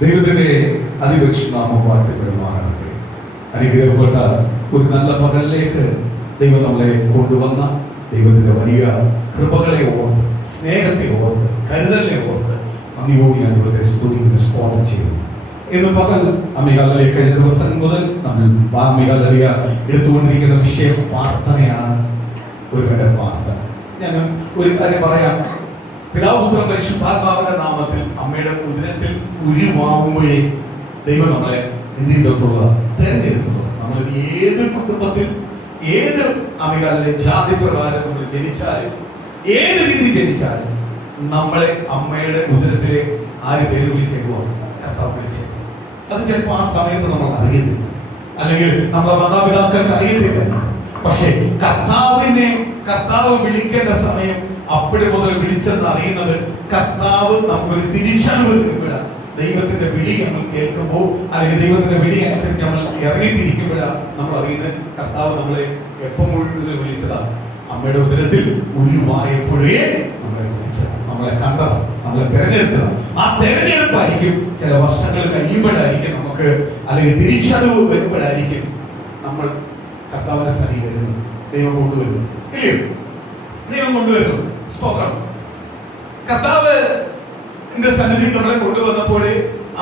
ദൈവത്തിന്റെ അതിപരിശുദ്ധനാമം വാഴ്ത്തപ്പെടുമാറാകട്ടെ. അനുഗ്രഹപ്പെട്ട ഒരു നല്ല പകലിലേക്ക് ദൈവം നമ്മളെ കൊണ്ടുവന്ന ദൈവത്തിന്റെ വലിയ കൃപകളെ ഓർത്ത്, സ്നേഹത്തെ ഓർത്ത്, കരുതലിനെ ഓർത്ത് നന്ദിയോട് ഞാൻ ദൈവത്തെ സ്തുതിക്കുന്ന സ്തോത്രം ചെയ്യുന്നു. ഇന്ന് പകൽ അമ്മികാലിലെ കഴിഞ്ഞ ദിവസം മുതൽ നമ്മൾ അമ്മികാലിയ എടുത്തുകൊണ്ടിരിക്കുന്ന വിഷയം പ്രാർത്ഥനയാണ്. ഒരുവന്റെ പ്രാർത്ഥന. ഞാൻ ഒരു കാര്യം പറയാം. പിതാവ് പുത്രൻ പരിശുദ്ധാത്മാവിന്റെ നാമത്തിൽ അമ്മയുടെ ഉദരത്തിൽ ഉരുവാകുമ്പോഴേ ദൈവം നമ്മളെ എന്ത് ചെയ്തിട്ടുള്ള തെരഞ്ഞെടുത്തുള്ളത്. നമ്മൾ ഏത് കുടുംബത്തിൽ, ഏത് അമ്മികാലിലെ ജാതി പ്രകാരം നമ്മൾ ജനിച്ചാലും, ഏത് രീതി ജനിച്ചാലും നമ്മളെ അമ്മയുടെ ഉദരത്തിലെ ആര് പേര് വിളിച്ചേക്കുവാ? കർത്താവ് വിളിച്ചേക്കും. അത് ചിലപ്പോൾ ആ സമയത്ത് നമ്മൾ അറിയത്തില്ല, അല്ലെങ്കിൽ നമ്മളെ മാതാപിതാക്കൾക്ക് അറിയത്തില്ല. പക്ഷെ കർത്താവ് വിളിക്കേണ്ട സമയം അപ്പടി മുതൽ വിളിച്ചെന്ന് അറിയുന്നത് കർത്താവ് നമുക്കൊരു തിരിച്ചറിവ് തരുമ്പോഴാണ്. ദൈവത്തിന്റെ വിളി നമ്മൾ കേൾക്കുമ്പോൾ, അല്ലെങ്കിൽ ദൈവത്തിന്റെ വിളി അനുസരിച്ച് നമ്മൾ ഇറങ്ങിത്തിരിക്കുമ്പോഴാണ് നമ്മൾ അറിയുന്നത് കർത്താവ് നമ്മളെ എപ്പം മുഴുവൻ വിളിച്ചതാണ്. അമ്മയുടെ ഉദരത്തിൽ ഉരുവായപ്പോഴേ നമ്മളെ വിളിച്ചതാണ്, നമ്മളെ കണ്ടതാണ്, നമ്മളെ തെരഞ്ഞെടുത്തതാണ്. ആ തെരഞ്ഞെടുപ്പായിരിക്കും ചില വർഷങ്ങൾ കഴിയുമ്പോഴായിരിക്കും നമുക്ക്, അല്ലെങ്കിൽ തിരിച്ചറിവ് വരുമ്പോഴായിരിക്കും നമ്മൾ കർത്താവിനെ സമീപിക്കുന്നത്. ദൈവം കൊണ്ടുവരുന്നു, ഇല്ലയോ? ദൈവം കൊണ്ടുവരുന്നു. സ്തോത്രം. കർത്താവ് സന്നിധി നമ്മളെ കൊണ്ടുവന്നപ്പോൾ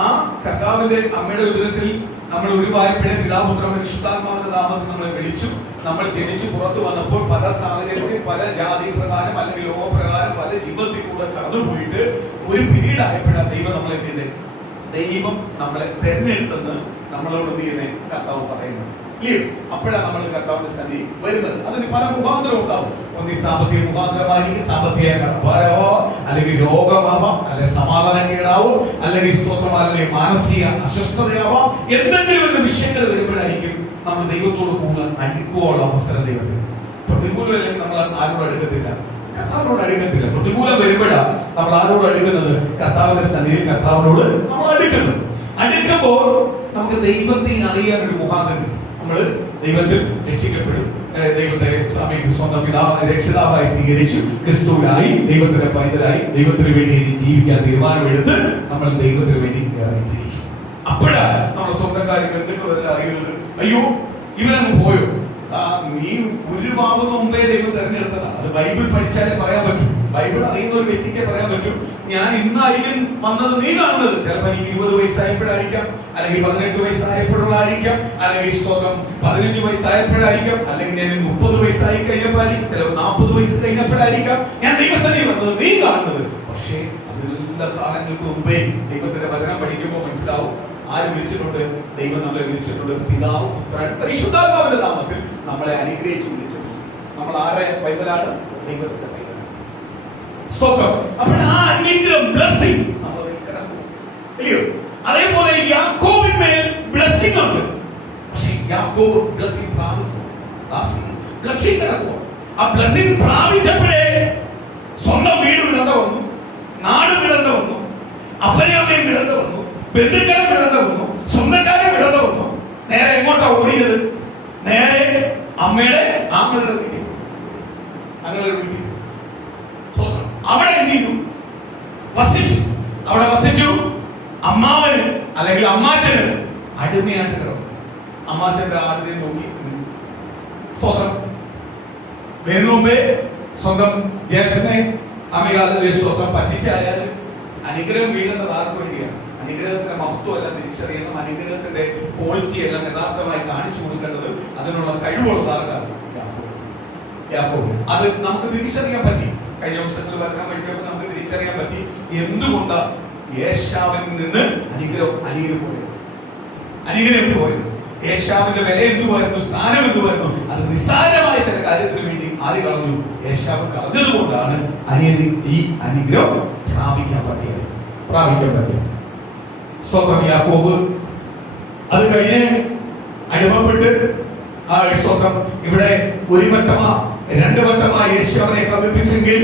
ആ കർത്താവിന്റെ അമ്മയുടെ ഉദരത്തിൽ നമ്മൾ ഉരുവായപ്പോഴേ പിതാവ് പുത്രൻ പരിശുദ്ധാത്മാവിന്റെ നാമത്തിൽ നമ്മളെ വിളിച്ചു. നമ്മൾ ജനിച്ചു പുറത്തു വന്നപ്പോൾ പല സാഹചര്യങ്ങളിൽ, പല ജാതി പ്രകാരം അല്ലെങ്കിൽ ലോകപ്രകാരം പല ജീവിതത്തിൽ കൂടെ കടന്നുപോയിട്ട് ഒരു പീരീഡ് ആയപ്പോഴാണ് ദൈവം നമ്മളെ എന്ത് ചെയ്തേ? ദൈവം നമ്മളെ തെരഞ്ഞെടുത്തെന്ന് നമ്മളോട് എന്ത് ചെയ്യുന്നേ? കർത്താവ് പറയുന്നത്. അപ്പോഴാണ് നമ്മൾ കർത്താവിന്റെ സന്നിധി വരുന്നത്. അതിന് പല മുഖാന്തരം ഉണ്ടാവും. ഒന്ന് ഈ സാമ്പത്തിക മുഖാന്തരമായിരിക്കും, സാമ്പത്തിക കടപ്പാരോ, അല്ലെങ്കിൽ രോഗമാവാം, അല്ലെങ്കിൽ സമാധാനക്കേടാവും, അല്ലെങ്കിൽ സ്തോത്രം, അല്ലെങ്കിൽ മാനസിക അസ്വസ്ഥതയാവാം. എന്തെങ്കിലും ഒരു വിഷയങ്ങൾ വരുമ്പോഴായിരിക്കും നമ്മൾ ദൈവത്തോട് കൂടുതൽ അടുക്കുവാനുള്ള അവസരം ദൈവത്തിന്. പ്രതികൂലം അല്ലെങ്കിൽ നമ്മൾ ആരോട് അടുക്കത്തില്ല, കർത്താവിനോട് അടുക്കത്തില്ല. പ്രതികൂലം വരുമ്പോഴാണ് നമ്മൾ ആരോട് അടുക്കുന്നത്? കർത്താവിന്റെ സന്നിധിയിൽ കർത്താവിനോട് നമ്മൾ അടുക്കുന്നത്. അടുക്കുമ്പോൾ നമുക്ക് ദൈവത്തെ അറിയാൻ ഒരു മുഖാന്തരം. നമ്മൾ ദൈവത്തിൽ രക്ഷിക്കപ്പെടും. ദൈവത്തെ സ്വന്തം രക്ഷിതാവായി സ്വീകരിച്ചു, ക്രിസ്തുവിനായി, ദൈവത്തിന്റെ പൈതലായി, ദൈവത്തിന് വേണ്ടി ജീവിക്കാൻ തീരുമാനമെടുത്ത് നമ്മൾ ദൈവത്തിന് വേണ്ടി ഇറങ്ങിത്തിരിക്കും. അപ്പോഴാണ് നമ്മൾ സ്വന്തം കാര്യം ബന്ധുക്കൾ അറിയുന്നത്, അയ്യോ ഇവനങ്ങ് പോയോ? നീ ഉരുവാകുന്ന മുമ്പേ ദൈവം തെരഞ്ഞെടുത്തതാണ്. അത് ബൈബിൾ പഠിച്ചാലേ പറയാൻ പറ്റും. ബൈബിൾ അറിയുന്ന ഒരു വ്യക്തിക്ക് പറയാൻ പറ്റും, ഞാൻ ഇന്നായിരിക്കും വന്നത് നീ കാണുന്നത്. ചിലപ്പോൾ എനിക്ക് 20 വയസ്സായപ്പോഴായിരിക്കാം, അല്ലെങ്കിൽ 18 വയസ്സായപ്പോഴുള്ളായിരിക്കാം, അല്ലെങ്കിൽ സ്തോത്രം 15 വയസ്സായപ്പോഴായിരിക്കാം, അല്ലെങ്കിൽ ഞാൻ 30 വയസ്സായി കഴിഞ്ഞപ്പോഴായിരിക്കും, ചിലപ്പോൾ 40 വയസ്സ് കഴിഞ്ഞപ്പോഴായിരിക്കാം ഞാൻ ദൈവസന്നിധി വന്നത് നീ കാണുന്നത്. പക്ഷേ അതിനെല്ലാം കാലങ്ങൾക്ക് മുമ്പേ ദൈവത്തിന്റെ വചനം പഠിക്കുമ്പോൾ മനസ്സിലാവും ആര് വിളിച്ചിട്ടുണ്ട്? ദൈവം നമ്മളെ വിളിച്ചിട്ടുണ്ട്. പിതാവ് പുത്രൻ പരിശുദ്ധാത്മാവിന്റെ നാമത്തിൽ നമ്മളെ അനുഗ്രഹിച്ച് വിളിച്ചിട്ടുണ്ട്. നമ്മൾ ആരെ പൈതലാണ്? ദൈവത്തിന്റെ പൈതലാണ്. സ്തോത്രം. അപ്പോൾ ആ അനുഗ്രഹം, ബ്ലെസ്സിംഗ് നമ്മളെ കിടക്കും, ഇല്ലയോ? അതേപോലെ യാക്കോബിന്മേൽ ബ്ലെസ്സിംഗ് ഉണ്ട്. പക്ഷേ യാക്കോബ് ബ്ലെസ്സിംഗ് പ്രാപിച്ചു. ബ്ലെസ്സിംഗ് കിടക്കുക. ആ ബ്ലെസ്സിംഗ് പ്രാപിച്ചപ്പോഴേ സ്വന്തം വീട് വിടേണ്ട വന്നു, നാട് വിടേണ്ട വന്നു, അപ്പനെയമ്മയും വിടേണ്ട വന്നു, ബന്ധുക്കളെ വിടേണ്ട വന്നു, സ്വന്തക്കാരെ വിടേണ്ട വന്നു. നേരെ എങ്ങോട്ടാ ഓടിയത്? നേരെ അമ്മയുടെ ആങ്ങളുടെ വീട്ടിൽ. അവിടെ എന്ത് ചെയ്തു? വസിച്ചു. അവിടെ വസിച്ചു. അമ്മാവന് അല്ലെങ്കിൽ അമ്മാച്ചന് അടിമയായിട്ട് കിടന്നു. അമ്മാച്ചന്റെ ആടിനെ നോക്കി. സ്തോത്രം. വരുന്ന മുമ്പേ സ്വന്തം ജ്യേഷ്ഠനെ അമ്മകാലിലെ സ്തോത്രം പറ്റിച്ചായാലും അനുഗ്രഹം വീഴുന്നത് ആർക്കു വേണ്ടിയാണ്? അനുഗ്രഹത്തിന്റെ മഹത്വം എല്ലാം തിരിച്ചറിയണം. അനുഗ്രഹത്തിന്റെ ക്വാളിറ്റി എല്ലാം യഥാർത്ഥമായി കാണിച്ചു കൊടുക്കേണ്ടത് അതിനുള്ള കഴിവുള്ളത് ആർക്കാണ്? യാക്കോബ്. അത് നമുക്ക് തിരിച്ചറിയാൻ പറ്റി. കഴിഞ്ഞ ദിവസങ്ങളിൽ വചനം പഠിച്ചപ്പോൾ നമുക്ക് തിരിച്ചറിയാൻ പറ്റി എന്തുകൊണ്ട് ഏശാവിൽ നിന്ന് അനുഗ്രഹം പോയത്. ഏശാവിന്റെ വില എന്തുവായിരുന്നു? സ്ഥാനം എന്തുവായിരുന്നു? അത് നിസ്സാരമായ ചില കാര്യത്തിന് വേണ്ടി ആര് കളഞ്ഞു? ഏശാവ് കളഞ്ഞതുകൊണ്ടാണ് ഈ അനുഗ്രഹം പ്രാപിക്കാൻ പറ്റിയത്. സ്തോത്രം. യാക്കോബ് അത് കഴിഞ്ഞ് അടിമപ്പെട്ട് സ്തോത്രം ഇവിടെ ഒരു വട്ടമാ 2 വട്ടമാ യേശുവിനെ കബളിപ്പിച്ചെങ്കിൽ,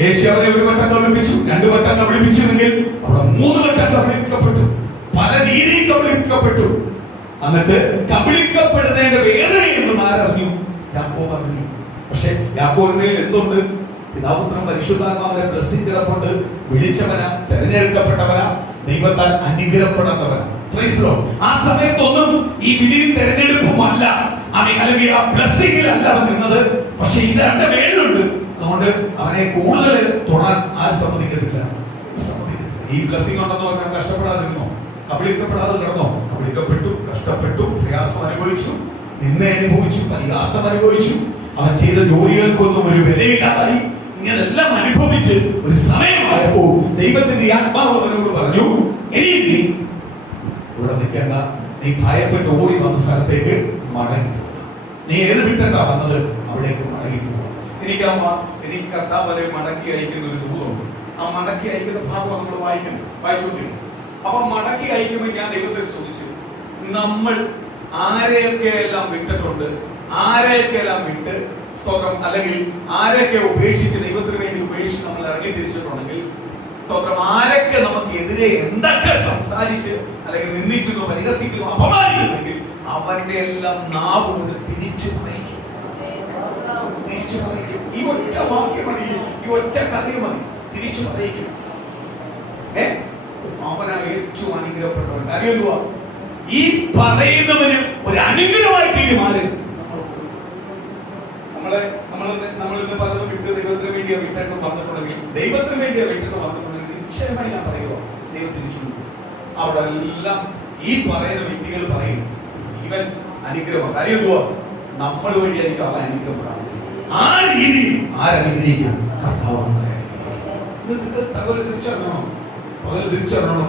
യേശുവിനെ ഒരു വട്ടം കബളിപ്പിച്ചു, 2 വട്ടം കബളിപ്പിച്ചുവെങ്കിൽ അവിടെ 3 വട്ടം കബളിപ്പിക്കപ്പെട്ടു. പല രീതിയിൽ കബളിപ്പിക്കപ്പെട്ടു. എന്നിട്ട് കബളിക്കപ്പെടുന്നതിന്റെ വേദനയെന്നും ആരറിഞ്ഞു? യാക്കോബ് അറിഞ്ഞു. പക്ഷെ യാക്കോബിന്റെ എന്തുണ്ട്? പിതാപുത്രൻ പരിശുദ്ധാത്മാവിനെ ബ്ലെസ്സിംഗ് കിടപ്പുണ്ട്. വിളിച്ചവനാ, തെരഞ്ഞെടുക്കപ്പെട്ടവനാ, ദൈവത്താൽ അനുഗ്രഹപ്പെടേണ്ടവനാണ്. ആ സമയത്തൊന്നും ഈ വിധിയും തെരഞ്ഞെടുപ്പുമല്ല, അല്ലെങ്കിൽ ആ ബ്ലെസ്സിങ്ങിലല്ല അവൻ നിന്നത്. പക്ഷെ ഇത് അവന്റെ മേളിലുണ്ട്. അതുകൊണ്ട് അവനെ കൂടുതൽ തൊടാൻ ആരും സമ്മതിക്കത്തില്ല. ഈ ബ്ലെസ്സിങ് ഉണ്ടെന്ന് പറഞ്ഞാൽ കഷ്ടപ്പെടാതിരുന്നോ? കബളിക്കപ്പെടാതെ കിടന്നോ? കബളിക്കപ്പെട്ടു, കഷ്ടപ്പെട്ടു, പ്രയാസം അനുഭവിച്ചു, നിന്ന അനുഭവിച്ചു, പരിഹാസം അനുഭവിച്ചു. അവൻ ചെയ്ത ജോലികൾക്കൊന്നും ഒരു വിലയില്ലാതായി. ഇങ്ങനെല്ലാം അനുഭവിച്ച് ഒരു സമയമായപ്പോ ദൈവത്തിന്റെ ആത്മാവ് അവനോട് പറഞ്ഞു, ഇനി നീ ഇവിടെ നിൽക്കേണ്ട, നീ ഭയപ്പെട്ട് ഓടി വന്ന സ്ഥലത്തേക്ക് മടങ്ങി പോകുക. നീ ഏത് വിട്ടണ്ട വന്നത് അവിടേക്ക് മടങ്ങി പോവുക. എനിക്ക് കർത്താവ് വരെ മടക്കി അയക്കുന്ന ഒരു ദൂതമുണ്ട്. ആ മടക്കി അയക്കുന്ന ഭാഗം നമ്മൾ വായിച്ചുകൊണ്ടിരിക്കും. അപ്പൊ മടക്കി അയക്കുമ്പോൾ ഞാൻ ദൈവത്തെ സ്തുതിച്ചു. നമ്മൾ ആരെയൊക്കെ എല്ലാം വിട്ടിട്ടുണ്ട്, ആരെയൊക്കെ എല്ലാം വിട്ട് സ്തോത്രം, അല്ലെങ്കിൽ ആരെയൊക്കെ ഉപേക്ഷിച്ച് ദൈവത്തിന് വേണ്ടി ഉപേക്ഷിച്ച് നമ്മൾ ഇറങ്ങി തിരിച്ചിട്ടുണ്ടെങ്കിൽ സ്തോത്രം, ആരൊക്കെ നമുക്ക് എതിരെ എന്തൊക്കെ സംസാരിച്ച് അല്ലെങ്കിൽ നിന്ദിക്കുന്നു, പരിഹസിക്കുന്നു, അപമാനിക്കുന്നുവെങ്കിൽ അവന്റെ എല്ലാം നാവ് കൊണ്ട് തിരിച്ചു പറയിക്കും. ഈ ഒറ്റ വാക്യം മതി, ഈ ഒറ്റ കാര്യം മതി, തിരിച്ചു പറയിക്കും. അവനാണ് ഏറ്റവും അനുഗ്രഹപ്പെട്ടവൻ. കാര്യം എന്തുവാ? ഈ പറയുന്നവന് ഒരു അനുഗ്രഹമായി തീരുമാനം. നമ്മളിന്ന് പലതും വിട്ട് ദൈവത്തിന് വേണ്ടിയാ വിട്ടിട്ട് വന്നിട്ടുണ്ടെങ്കിൽ, ദൈവത്തിന് വേണ്ടിയാ വിട്ടിട്ട് വന്നിട്ടുണ്ടെങ്കിൽ നിശ്ചയമായി ഞാൻ പറയുക, ദൈവം തിരിച്ചു. അവിടെ എല്ലാം ഈ പറയുന്ന വ്യക്തികൾ പറയും ഇവൻ അനുഗ്രഹം. കാര്യം എന്തുവാ? നമ്മൾ വഴിയായിരിക്കും അവൻ അനുഗ്രഹപ്പെടാൻ. ആ രീതി ആരനുഗ്രഹിക്കും? കർത്താവ് നമ്മളെ തിരിച്ചറിയണം.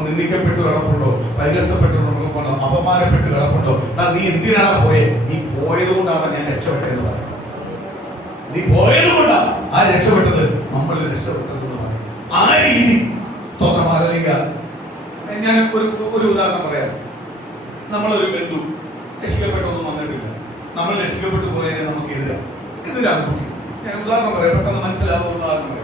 നിന്ദിക്കപ്പെട്ടു കിടപ്പുണ്ടോ, പരിഹസപ്പെട്ടു കിടപ്പുണ്ടോ, അപമാനപ്പെട്ട് കിടപ്പുണ്ടോ? നീ എന്തിനാണ് പോയെ? നീ പോയത് കൊണ്ടാണ് ഞാൻ രക്ഷപ്പെട്ടതെന്ന് പറയാം. നീ പോയത് കൊണ്ടാണ് ആ രക്ഷപ്പെട്ടത്, നമ്മൾ രക്ഷപ്പെട്ടത് എന്ന് പറയും. ആ രീതി സ്തോത്രം ആരാധിക്കുക. ഞാൻ ഒരു ഉദാഹരണം പറയാം. നമ്മളൊരു ബന്ധു രക്ഷിക്കപ്പെട്ടൊന്നും വന്നിട്ടില്ല, നമ്മൾ രക്ഷിക്കപ്പെട്ടു പോയതിനെ നമുക്ക് എതിരാകും. ഞാൻ ഉദാഹരണം പറയാം, പെട്ടെന്ന് മനസ്സിലാവുന്ന ഉദാഹരണം പറയാം.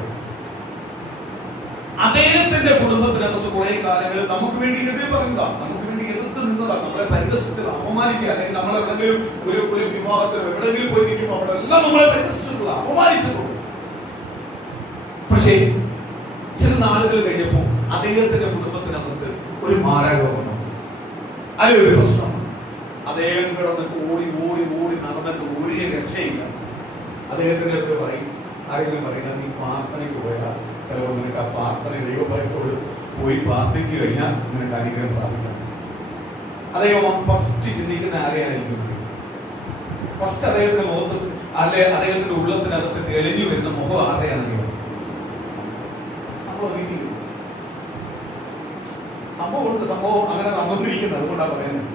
അദ്ദേഹത്തിന്റെ കുടുംബത്തിനകത്ത് കുറെ കാലങ്ങൾ നമുക്ക് വേണ്ടി എതിരെ പറയുന്നതാ, നമുക്ക് വേണ്ടി എതിർത്ത് നിന്നതാണ്, നമ്മളെ പരിഹസിച്ചത്, അപമാനിച്ചത്. അല്ലെങ്കിൽ നമ്മൾ എവിടെങ്കിലും ഒരു വിവാഹത്തിലോ എവിടെയെങ്കിലും പോയി നിൽക്കുമ്പോൾ അവിടെ എല്ലാം നമ്മളെ പരിഹസിച്ചിട്ടുള്ള, അപമാനിച്ചിട്ടുള്ളൂ. പക്ഷേ ചില നാളുകൾ കഴിഞ്ഞപ്പോ അദ്ദേഹത്തിന്റെ കുടുംബത്തിനകത്ത് ഒരു മാരകരോഗം, അല്ലെ ഒരു പ്രശ്നം. അദ്ദേഹം കിടന്നിട്ട് ഓടി ഓടി ഓടി നടന്നിട്ട് ഒരു രക്ഷയില്ല. അദ്ദേഹത്തിന്റെ അടുത്ത് പറയും, ആരെങ്കിലും പറയുന്നത്, നീ പ്രാർത്ഥനയ്ക്ക് പോയാൽ ചിലപ്പോൾ നിനക്ക് ആ പ്രാർത്ഥന ദൈവഭയത്തോട് പോയി പ്രാർത്ഥിച്ചു കഴിഞ്ഞാൽ നിനക്ക് അനുഗ്രഹം പ്രാപിക്കാം. അദ്ദേഹം ഫസ്റ്റ് ചിന്തിക്കുന്ന ആരെയായിരിക്കും? ഫസ്റ്റ് അദ്ദേഹത്തിന്റെ മുഖത്ത് അല്ലെ അദ്ദേഹത്തിന്റെ ഉള്ളത്തിനകത്ത് തെളിഞ്ഞു വരുന്ന മുഖം ആരെയാണെങ്കിലും സംഭവം അങ്ങനെ നടന്നിരിക്കുന്നത്. അതുകൊണ്ടാണ് പറയുന്നത്,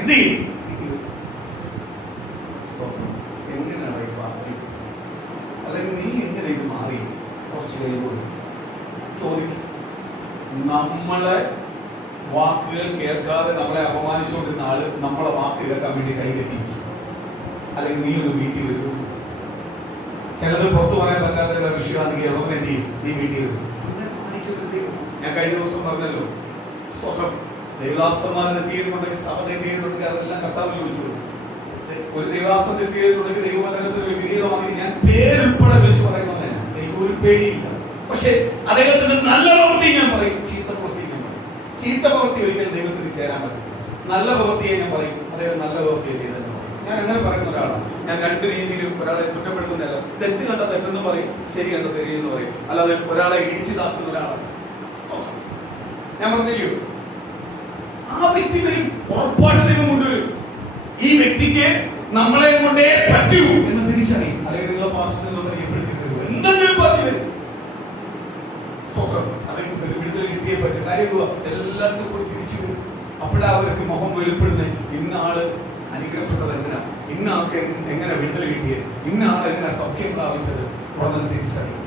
എന്ത് ചെയ്യും? എങ്ങനെയാണ് അല്ലെങ്കിൽ നീ എങ്ങനെ ഇത് മാറി? കുറച്ച് കഴിയുമ്പോൾ ചോദിക്കും. നമ്മളെ വാക്കുകൾ കേൾക്കാതെ നമ്മളെ അപമാനിച്ചുകൊണ്ടിരുന്ന ആള് നമ്മളെ വാക്ക് കേൾക്കാൻ വേണ്ടി കൈകെട്ടി, അല്ലെങ്കിൽ നീ ഒന്ന് വീട്ടിൽ വരൂ. ചിലത് പുറത്തു പറയാൻ പറ്റാത്ത വിഷയമാണെങ്കിൽ എവിടെ വേണ്ടി നീ വീട്ടിൽ വരും. ഞാൻ കഴിഞ്ഞ ദിവസം പറഞ്ഞല്ലോ, സ്വന്തം ദൈവദാസന്മാർ തെറ്റിയിട്ടുണ്ടെങ്കിൽ, സഭ തെറ്റിയിട്ടുണ്ടെങ്കിൽ അതെല്ലാം കർത്താവ് ചോദിച്ചു. ഒരു ദൈവദാസൻ തെറ്റിയിട്ടുണ്ടെങ്കിൽ, ദൈവവചനത്തിന് വിപരീതമാണെങ്കിൽ ഞാൻ പേരുൾപ്പെടെ വിളിച്ചു പറയുന്നതല്ല, എനിക്ക് ഒരു പേടിയില്ല. പക്ഷെ അദ്ദേഹത്തിന്റെ നല്ല പ്രവൃത്തി ഞാൻ പറയും, ചീത്ത പ്രവൃത്തി ഞാൻ പറയും. ചീത്ത പ്രവൃത്തി ഒരിക്കലും ദൈവത്തിന് ചേരാൻ പറ്റും. നല്ല പ്രവൃത്തിയെ ഞാൻ പറയും, അദ്ദേഹം നല്ല പ്രവൃത്തിയെ ചെയ്തെന്ന് പറയും. ഞാൻ അങ്ങനെ പറയുന്ന ഒരാളാണ്. ഞാൻ രണ്ട് രീതിയിലും ഒരാളെ കുറ്റപ്പെടുത്തുന്നില്ല. തെറ്റ് കണ്ട തെറ്റെന്ന് പറയും, ശരി കണ്ട തെരിയെന്ന് പറയും. അല്ലാതെ ഒരാളെ ഇടിച്ചു താക്കുന്ന ഒരാളാണ് ഞാൻ പറഞ്ഞില്ലയോ. ആ വ്യക്തി വരും, ഉറപ്പായിട്ട് ദൈവം കൊണ്ടുവരും. ഈ വ്യക്തിക്ക് നമ്മളെ കൊണ്ടേ പറ്റൂ എന്ന് തിരിച്ചറിയും. അല്ലെങ്കിൽ നിങ്ങളെ പാസ്റ്ററിനെ എന്തെങ്കിലും പറഞ്ഞു വരും. അത് വിടുതൽ കിട്ടിയേ പറ്റും. കാര്യം എല്ലാവർക്കും പോയി തിരിച്ചു വരും. അപ്പോഴാ അവർക്ക് മുഖം വെളിപ്പെടുന്നത്, ഇന്ന ആള് അനുഗ്രഹപ്പെട്ടത് എങ്ങനെയാ, ഇന്ന ആൾക്ക് എങ്ങനെ വിടുതൽ കിട്ടിയത്, ഇന്ന ആൾ എങ്ങനെ സൗഖ്യം പ്രാപിച്ചത്, ഉടനെ തിരിച്ചറിയും.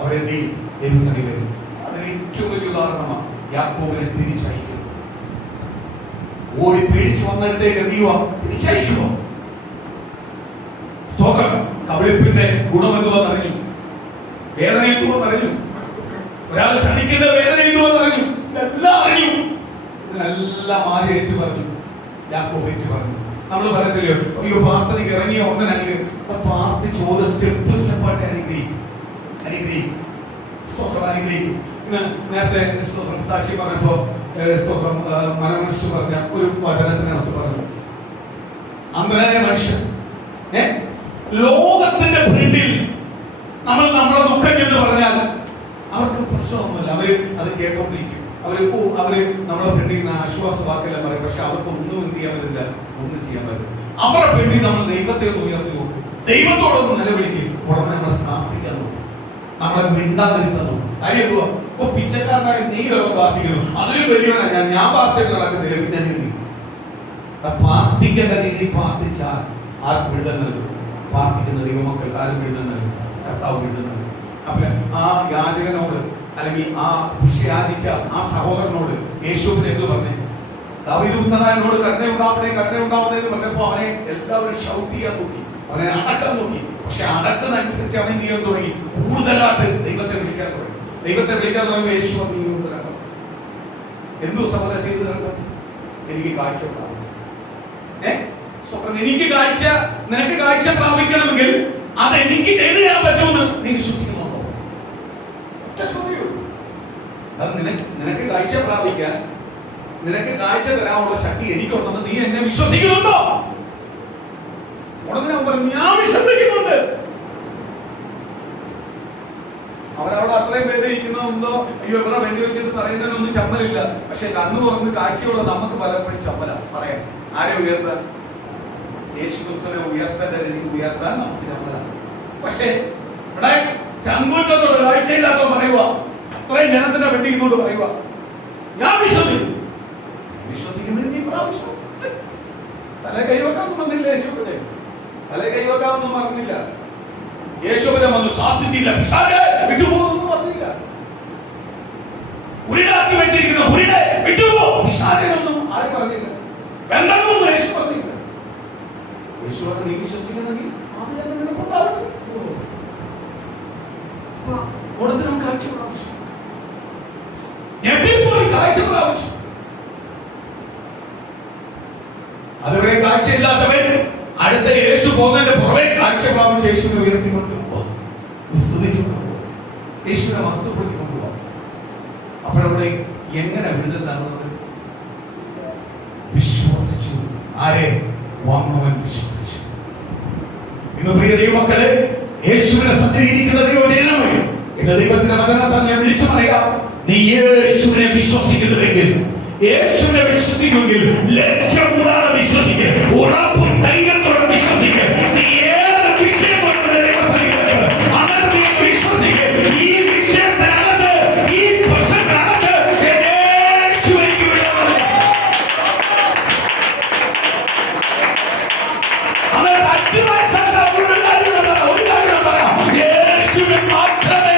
അവരെന്ത് ചെയ്യും? ദൈവസ്ഥനിൽ വരും. അതിന് ഏറ്റവും വലിയ ഉദാഹരണമാണ് യാക്കോബിനെ തിരിച്ചയക്കും. ഓടി പേടിച്ചു വന്നിടത്തേക്ക് എന്ത് ചെയ്യുക? തിരിച്ചയക്കുമോ? സ്തോത്രം. കബളിപ്പിന്റെ ഗുണമെന്തുവെന്ന് അറിഞ്ഞു, വേദന എന്തുവെന്ന് അറിഞ്ഞു, ഒരാൾ ചതിക്കുന്ന വേദന എന്തുവെന്ന് അറിഞ്ഞു, ഇതെല്ലാം അറിഞ്ഞു. ഇതിനെല്ലാം ആര് ഏറ്റു പറഞ്ഞു? യാക്കോബ് ഏറ്റു പറഞ്ഞു. നമ്മൾ പറയത്തില്ലയോ, അയ്യോ പ്രാർത്ഥനയ്ക്ക് ഇറങ്ങിയ ഒന്നൻ അനുഗ്രഹിക്കും. പ്രാർത്ഥിച്ച് ഓരോ സ്റ്റെപ്പായിട്ട് അനുഗ്രഹിക്കും. സ്തോത്രം അനുഗ്രഹിക്കും. ഇന്ന് നേരത്തെ സ്തോത്രം സാക്ഷി പറഞ്ഞപ്പോ സ്തോത്രം മനമനുഷ്യ പറഞ്ഞ ഒരു വചനത്തിനകത്ത് പറഞ്ഞു, അന്ധനായ മനുഷ്യൻ ലോകത്തിന്റെ ഫ്രണ്ടിൽ നമ്മൾ നമ്മളെ ദുഃഖം എന്ന് പറഞ്ഞാൽ അവർക്ക് പ്രശ്നമൊന്നുമില്ല. അവര് അത് കേട്ടോണ്ടിരിക്കും. അവര് നമ്മളെ ഫ്രണ്ടിൽ നിന്ന് ആശ്വാസ വാക്കെല്ലാം പറയും. പക്ഷെ അവർക്ക് ഒന്നും എന്ത് ചെയ്യാൻ പറ്റില്ല, ഒന്നും ചെയ്യാൻ പറ്റില്ല. അവരുടെ ഫ്രണ്ടിൽ നമ്മൾ ദൈവത്തെ ഒന്ന് ഉയർത്തി നോക്കും, ദൈവത്തോടൊന്ന് നിലവിളിക്കും. ഉടനെ നമ്മളെ ശാസിക്കാൻ നോക്കും, നമ്മളെ മിണ്ടാതിരുത്താൻ നോക്കും. കാര്യം ഇപ്പൊ പിച്ചക്കാരനായി നീ പ്രാർത്ഥിക്കുന്നു, അതിലും വലിയവനാ ഞാൻ പ്രാർത്ഥിച്ചിട്ട് നടക്കുന്നില്ല. പിന്നെ പ്രാർത്ഥിക്കേണ്ട രീതി പ്രാർത്ഥിച്ചാൽ ആർക്ക് വിടുതൽ നൽകും? പ്രാർത്ഥിക്കുന്ന ദൈവമക്കൾ ആരും വിടുതൽ നൽകും? കർത്താവ് വിടുതൽ നൽകും. അപ്പൊ ആ യാചകനോട് അല്ലെങ്കിൽ ആ ഭിക്ഷയാചിച്ച ആ സഹോദരനോട് യേശുവിന് എന്തു പറഞ്ഞു? ദാവീദ് പുത്രനായനോട് കരുണയുണ്ടാവണേ കരുണയുണ്ടാവണേ എന്ന് പറഞ്ഞപ്പോ അവനെ എല്ലാവരും ഷൗട്ട് ചെയ്യാൻ നോക്കി, അവനെ അടക്കാൻ നോക്കി. പക്ഷെ അടക്കുന്നതനുസരിച്ച് അവൻ ചെയ്യാൻ തുടങ്ങി, കൂടുതലായിട്ട് ദൈവത്തെ വിളിക്കാൻ തുടങ്ങി. ദൈവത്തെ വിളിക്കാൻ തുടങ്ങി യേശു എന്തോ സഹോദരൻ ചെയ്തു തരണ്ട, എനിക്ക് കാഴ്ച പ്രാപിക്കണം. എനിക്ക് കാഴ്ച, നിനക്ക് കാഴ്ച പ്രാപിക്കണമെങ്കിൽ അത് എനിക്ക് ചെയ്തു തരാൻ പറ്റുമെന്ന് നീ വിശ്വസിക്കുന്നുണ്ടോ? ഒറ്റ ചോദ്യമുള്ളൂ. അത് നിനക്ക് കാഴ്ച പ്രാപിക്കാൻ, നിനക്ക് കാഴ്ച തരാനുള്ള ശക്തി എനിക്കുണ്ടെന്ന് നീ എന്നെ വിശ്വസിക്കുന്നുണ്ടോ? ഉടനെ പറഞ്ഞു, ഞാൻ വിശ്വസിക്കുന്നുണ്ട്. അവരവിടെ അത്രയും പേര് ഇരിക്കുന്നതുണ്ടോ, അയ്യോ ഇവിടെ വേണ്ടി വെച്ചിട്ട് പറയുന്നതിനൊന്നും ചമ്മലില്ല. പക്ഷെ കണ്ണു തുറന്ന് കാഴ്ചയുള്ള നമുക്ക് പലപ്പോഴും ചമ്മല പറയാം. ആരെ ഉയർത്താൻ? യേശുക്രിസ്തുവിനെ ഉയർത്തേണ്ട രീതിക്ക് ഉയർത്താൻ നമുക്ക് ചമ്മലാണ്. പക്ഷെ ഇവിടെ ചങ്കൂറ്റത്തോട് കാഴ്ചയില്ലാത്ത പറയുക, അത്രയും ജനത്തിന്റെ വേണ്ടി ഇങ്ങോട്ട് പറയുക, ഞാൻ വിശ്വസിക്കുന്നു. വിശ്വസിക്കുന്നതിന് നീ പ്രാവശ്യം തല കൈവെക്കാമെന്ന് വന്നില്ല. യേശുവിനെ തല കൈവെക്കാമെന്നും പറഞ്ഞില്ല. യേശുവിനെ വന്നു ശാസിച്ചില്ല, വിട്ടുപോകുന്നു പറഞ്ഞില്ല. ഉരുടാക്കി വെച്ചിരിക്കുന്ന ഉരുടെ വിട്ടുപോ പിശാചിനൊന്നും ആരും പറഞ്ഞില്ല. ബന്ധമൊന്നും യേശു പറഞ്ഞില്ല. യേശു പറഞ്ഞു, നീ വിശ്വസിക്കുന്നെങ്കിൽ കൊടുത്തിനും കാഴ്ച പ്രാപിച്ചു. ഞെട്ടിപ്പോയി കാഴ്ച പ്രാപിച്ചു. അതുവരെ കാഴ്ചയില്ലാത്തവൻ അടുത്ത യേശു പോകുന്നതിന്റെ പുറമെ കാഴ്ച പ്രാപിച്ച് യേശുവിനെ ഉയർത്തിക്കൊണ്ട് സ്തുതിച്ചുകൊണ്ട് യേശുവിനെ മഹത്വപ്പെടുത്തിക്കൊണ്ട് പോകും. അപ്പോഴവിടെ എങ്ങനെ വിടുതൽ നടന്നത്? വിശ്വസിച്ചു. ആരെ? വന്നവൻ വിശ്വസിച്ചു. ഇന്ന് പ്രിയ ദൈവമക്കളെ, യേശുവിനെ സന്നിധിയിരിക്കുന്ന ദൈവജനമേ, ഇന്ന് ദൈവത്തിന്റെ വചനത്താൽ ഞാൻ വിളിച്ചു പറയാം, നീ യേശുവിനെ വിശ്വസിക്കുന്നുവെങ്കിൽ, യേശുവിനെ വിശ്വസിക്കുമെങ്കിൽ ലക്ഷ്യം കൂടാതെ വിശ്വസിക്കുക, ഉറപ്പും ധൈര്യത്തോടെ വിശ്വസിക്കുക. നീ ഏത് വിഷയം കൊണ്ട് ദൈവസന്നിധിയിലേക്ക് അങ്ങനെ നീ വിശ്വസിക്കുക. ഈ വിഷയത്തിനകത്ത്, ഈ പ്രശ്നത്തിനകത്ത് യേശു എനിക്ക് വിടുതൽ. അങ്ങനെ അറ്റുവാൻ സാധ്യത ഒരു കാര്യം പറയാം, യേശുവിനെ മാത്രമേ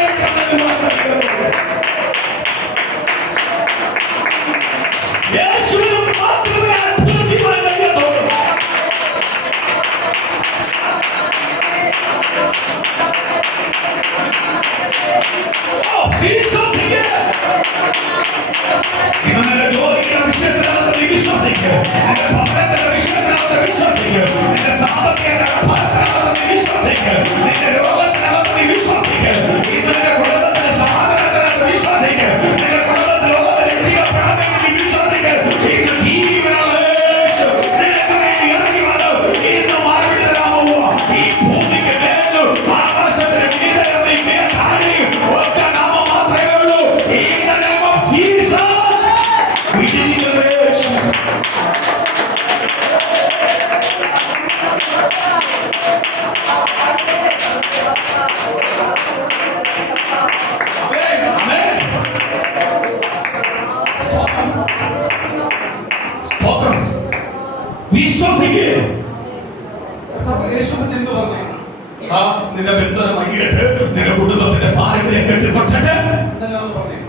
നിന്റെ ബന്ധനം അടിയിട്ട് നിന്റെ കുടുംബത്തിന്റെ പാരമ്പര്യം കെട്ടിക്കൊട്ടട്ടെ എന്നെല്ലാം പറഞ്ഞു.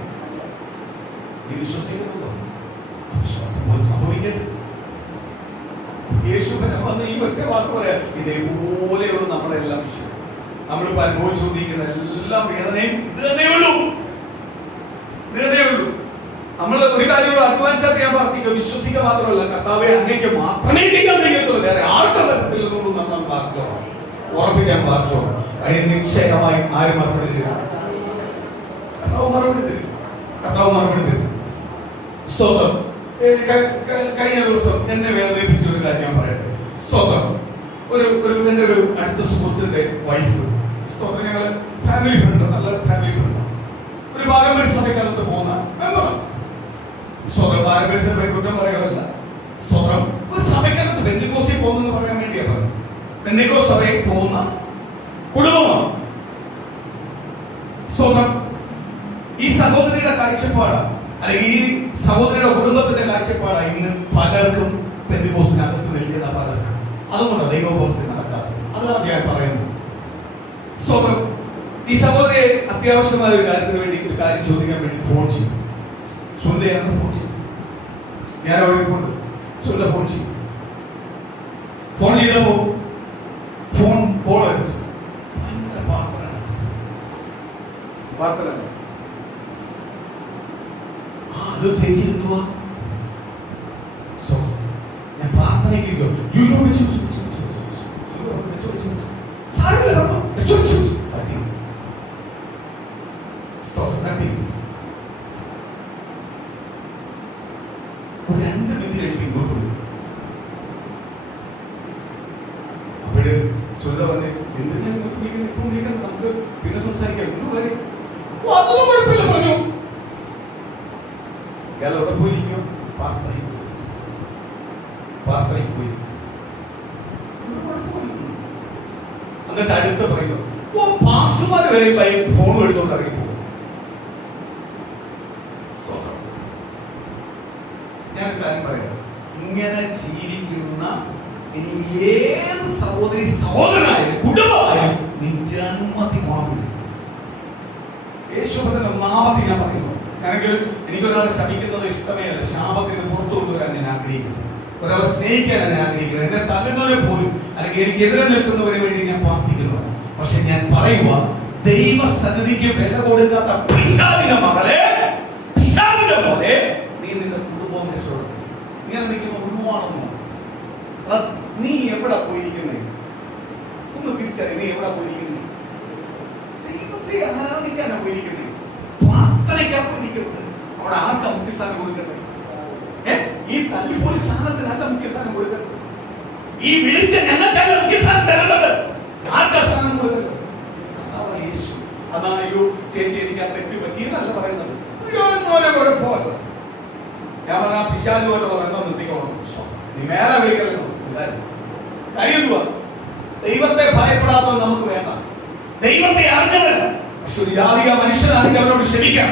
നീ വിശ്വസിക്കുന്നുണ്ടോ? വിശ്വാസം പോലെ സംഭവിക്കരുത്. യേശുവിനെ വന്ന് ഈ ഒറ്റ വാക്ക് പറയാം, ഇതേപോലെയുള്ള നമ്മളെല്ലാം വിഷയം, നമ്മളിപ്പോ അനുഭവിച്ചുകൊണ്ടിരിക്കുന്ന എല്ലാ വേദനയും ഇത് തന്നെയുള്ളൂ, ഇത് തന്നെയുള്ളൂ. നമ്മൾ ഒരു കാര്യം അഡ്വാൻസ് ആയിട്ട് ഞാൻ പ്രാർത്ഥിക്കുക, വിശ്വസിക്കുക മാത്രമല്ല, കർത്താവേ അങ്ങേക്ക് മാത്രമേ ചെയ്യാൻ കഴിയത്തുള്ളൂ, വേറെ ആർക്കും പറ്റത്തില്ലെന്നുള്ളൂ നമ്മൾ പ്രാർത്ഥിക്കണം, ഉറപ്പിക്കാൻ പ്രാർത്ഥിച്ചോ. അതിന് നിശ്ചയമായി ആരും മറുപടി കർത്താവ് മറുപടി തരും. കർത്താവ് മറുപടി തരും. സ്തോത്രം. കഴിഞ്ഞ ദിവസം എന്നെ വേദനിപ്പിച്ച ഒരു കാര്യം ഞാൻ പറയട്ടെ. സ്തോത്രം. എൻ്റെ ഒരു അടുത്ത സുഹൃത്തിന്റെ വൈഫ്, സ്തോത്രം, ഞങ്ങള് ഫാമിലി ഫ്രണ്ട്, നല്ല ഫാമിലി ഫ്രണ്ട്, ഒരു പാരമ്പര്യ സഭയ്ക്കകത്ത് പോകുന്ന മെമ്പറാണ്. സ്തോത്രം. പാരമ്പര്യ സഭയെ കുറ്റം പറയാറില്ല. സ്തോത്രം. ഒരു സഭയ്ക്കകത്ത് പെന്തിക്കോസിൽ പോകുന്നെന്ന് പറയാൻ വേണ്ടിയാണ് പറഞ്ഞത്. പെന്തിക്കോസ് സഭയിൽ പോകുന്ന കുടുംബമാണ്. സ്തോത്രം. ഈ സഹോദരിയുടെ കാഴ്ചപ്പാടാണ്, അല്ലെങ്കിൽ ഈ സഹോദരിയുടെ കുടുംബത്തിന്റെ കാഴ്ചപ്പാടാണ് ഇന്ന് പലർക്കും പെന്തിക്കോസിനകത്ത് നിൽക്കുന്ന പലർക്കും. അതുകൊണ്ടാണ് ദൈവപ്രവൃത്തി നടക്കാറ്. അതാണ് ഞാൻ പറയുന്നത്. സ്തോത്രം. ഈ സഹോദരിയെ അത്യാവശ്യമായ ഒരു കാര്യത്തിന് വേണ്ടി ഒരു കാര്യം ചോദിക്കാൻ വേണ്ടി ഫോൺ ചെയ്യും. സുന്ദയാണ് ഫോൺ ചെയ്യും. ഞാൻ അവിടെ കൊണ്ട് സുന്ദ ഫോൺ ചെയ്യും. ഫോൺ ചെയ്തപ്പോ ഫോൺ കോൾ എടുത്തു. ഭയങ്കര പ്രാർത്ഥന. ഹലോ ചേച്ചി, എന്തുവാ? ഞാൻ പ്രാർത്ഥനയ്ക്ക് ഒരു 2 മിനിറ്റ് കഴിഞ്ഞ് ഇങ്ങോട്ട് പോയി. അപ്പോഴ് സുനിത പറഞ്ഞ്, എന്തിനാ ഇങ്ങോട്ട് വിളിക്കുന്നത്? ഇപ്പം വിളിക്കണം, നമുക്ക് പിന്നെ സംസാരിക്കാം. എന്ത് കാര്യം? അതൊന്നും കുഴപ്പമില്ല പറഞ്ഞു. ഇയാൾ എവിടെ പോയിരിക്കും? പ്രാർത്ഥനയ്ക്ക് പോയി. എന്നിട്ട് അടുത്ത് പറയുന്നു, ഓ പാസ്റ്റർമാര് വരെ ഫോൺ എടുത്തോണ്ട് ഇറങ്ങി പോകും. ഞാൻ കാര്യം പറയാം, ഇങ്ങനെ ജീവിക്കുന്ന ഏത് സഹോദരനായാലും കുടുംബമായാലും നീ ജന്മത്തിൽ കാണുന്നു. യേശുവിന്റെ നാമത്തിൽ ഞാൻ പറയുന്നു. എനിക്കൊരാളെ ശപിക്കുന്നത് ഇഷ്ടമേ അല്ല. ശാപത്തിന് പുറത്തു കൊണ്ടുവരാൻ ഞാൻ ആഗ്രഹിക്കുന്നു. ഒരാളെ സ്നേഹിക്കാൻ ഞാൻ ആഗ്രഹിക്കുന്നു. എന്നെ തല്ലുന്നവരെ പോലും അല്ലെങ്കിൽ എനിക്കെതിരെ നിൽക്കുന്നവരെ വേണ്ടി ഞാൻ പ്രാർത്ഥിക്കുന്നു. പക്ഷെ ഞാൻ പറയുക, ദൈവസന്നിധിക്ക് വില കൊടുക്കാത്ത പിശാചിന്റെ മകളെ, പിശാചിന്റെ പോലെ നീ നിന്റെ കുടുംബം രക്ഷപ്പെടും. ഇങ്ങനെ നിൽക്കുമ്പോൾ ഉരുവാണെന്നോ? നീ എവിടെ പോയിരിക്കുന്നേ? ഒന്ന് തിരിച്ചറിയ. നീ എവിടെ പോയിരിക്കുന്നേ? ദൈവത്തെ ആരാധിക്കാനാണ് പോയിരിക്കുന്നേ. പ്രാർത്ഥനയ്ക്കാണ് പോയിരിക്കുന്നത്. അവിടെ ആർക്കാ മുഖ്യസ്ഥാനം കൊടുക്കുന്നത്? ഈ തല്ലിപ്പൊളി സ്ഥാനത്തിനല്ല മുഖ്യസ്ഥാനം കൊടുക്കുന്നത്. ഈ വിളിച്ച ഞങ്ങൾക്കല്ല മുഖ്യസ്ഥാനം തരേണ്ടത്. ആർക്കാ സ്ഥാനം കൊടുക്കുന്നത്? യേശു. അതാണ് ഒരു ചേച്ചി എനിക്ക് ആ തെറ്റ് പറ്റിയെന്നല്ല പറയുന്നത്. കുഴപ്പമല്ല. ഞാൻ പറഞ്ഞ പിശാച് കൊണ്ട് പറയുന്നത് നിർത്തിക്കോണം. നീ മേലെ വിളിക്കല്ലോ. കാര്യം എന്തുവാ? ദൈവത്തെ ഭയപ്പെടാത്തോ നമുക്ക് വേണ്ട. ദൈവത്തെ അറിഞ്ഞവരല്ല, പക്ഷെ ഒരു ജാതിക മനുഷ്യനാണെങ്കിൽ അവരോട് ക്ഷമിക്കാം.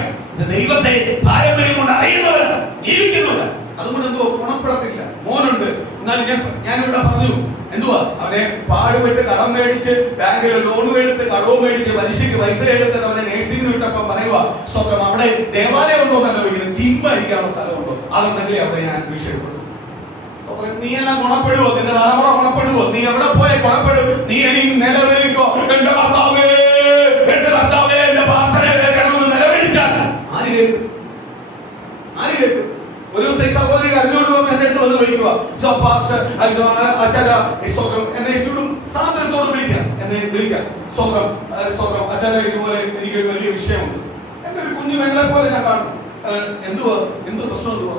ദൈവത്തെ പാരമ്പര്യം കൊണ്ട് അറിയുന്നവരാണ്, ജീവിക്കുന്നവരാണ്. അതുകൊണ്ട് എന്തോ ഗുണപ്പെടത്തില്ല. മോനുണ്ട്, എന്നാലും ഞാനിവിടെ പറഞ്ഞു, എന്തുവാ അവനെ പാടുപെട്ട് കടം മേടിച്ച് ബാങ്കിൽ ലോൺ എടുത്ത് കടവും മേടിച്ച് പലിശയ്ക്ക് പൈസ എടുത്തിട്ട് അവനെ നേഴ്സിംഗിന് വിട്ടപ്പം പറയുക, സ്വന്തം അവിടെ ദേവാലയം ഉണ്ടോ എന്നല്ല ചോദിക്കുന്നത്, ജിം അടിക്കാനുള്ള സ്ഥലമുണ്ടോ? അതുണ്ടെങ്കിൽ അവിടെ ഞാൻ വിഷയപ്പെടും. നീ എല്ലാം ഗുണപ്പെടുവോ? നിന്റെ തലമുറ ഗുണപ്പെടുവോ? നീ എവിടെ പോയാൽ ഗുണപ്പെടും? നീ എനിക്ക് നിലവിളിക്കോ? എന്റെ കർത്താവേ, എന്റെ കർത്താവേ, എന്റെ പ്രാർത്ഥന കേൾക്കണമെന്ന് നിലവിളിച്ചാൽ ആര് കേൾക്കും? ഒരു ദിവസം സഹോദരി അറിഞ്ഞുകൊണ്ട് വന്ന് എന്റെ അടുത്ത് വന്ന് ചോദിക്കുക, എന്നെ ചൂടും സ്വാതന്ത്ര്യത്തോട് വിളിക്കാം, എന്നെ വിളിക്കാം. സ്തോത്രം, അച്ഛാ, ഇതുപോലെ എനിക്കൊരു വലിയ വിഷയമുണ്ട്. എന്റെ ഒരു കുഞ്ഞു മകളെ പോലെ ഞാൻ കാണും. എന്ത് പ്രശ്നം എന്തുവാ?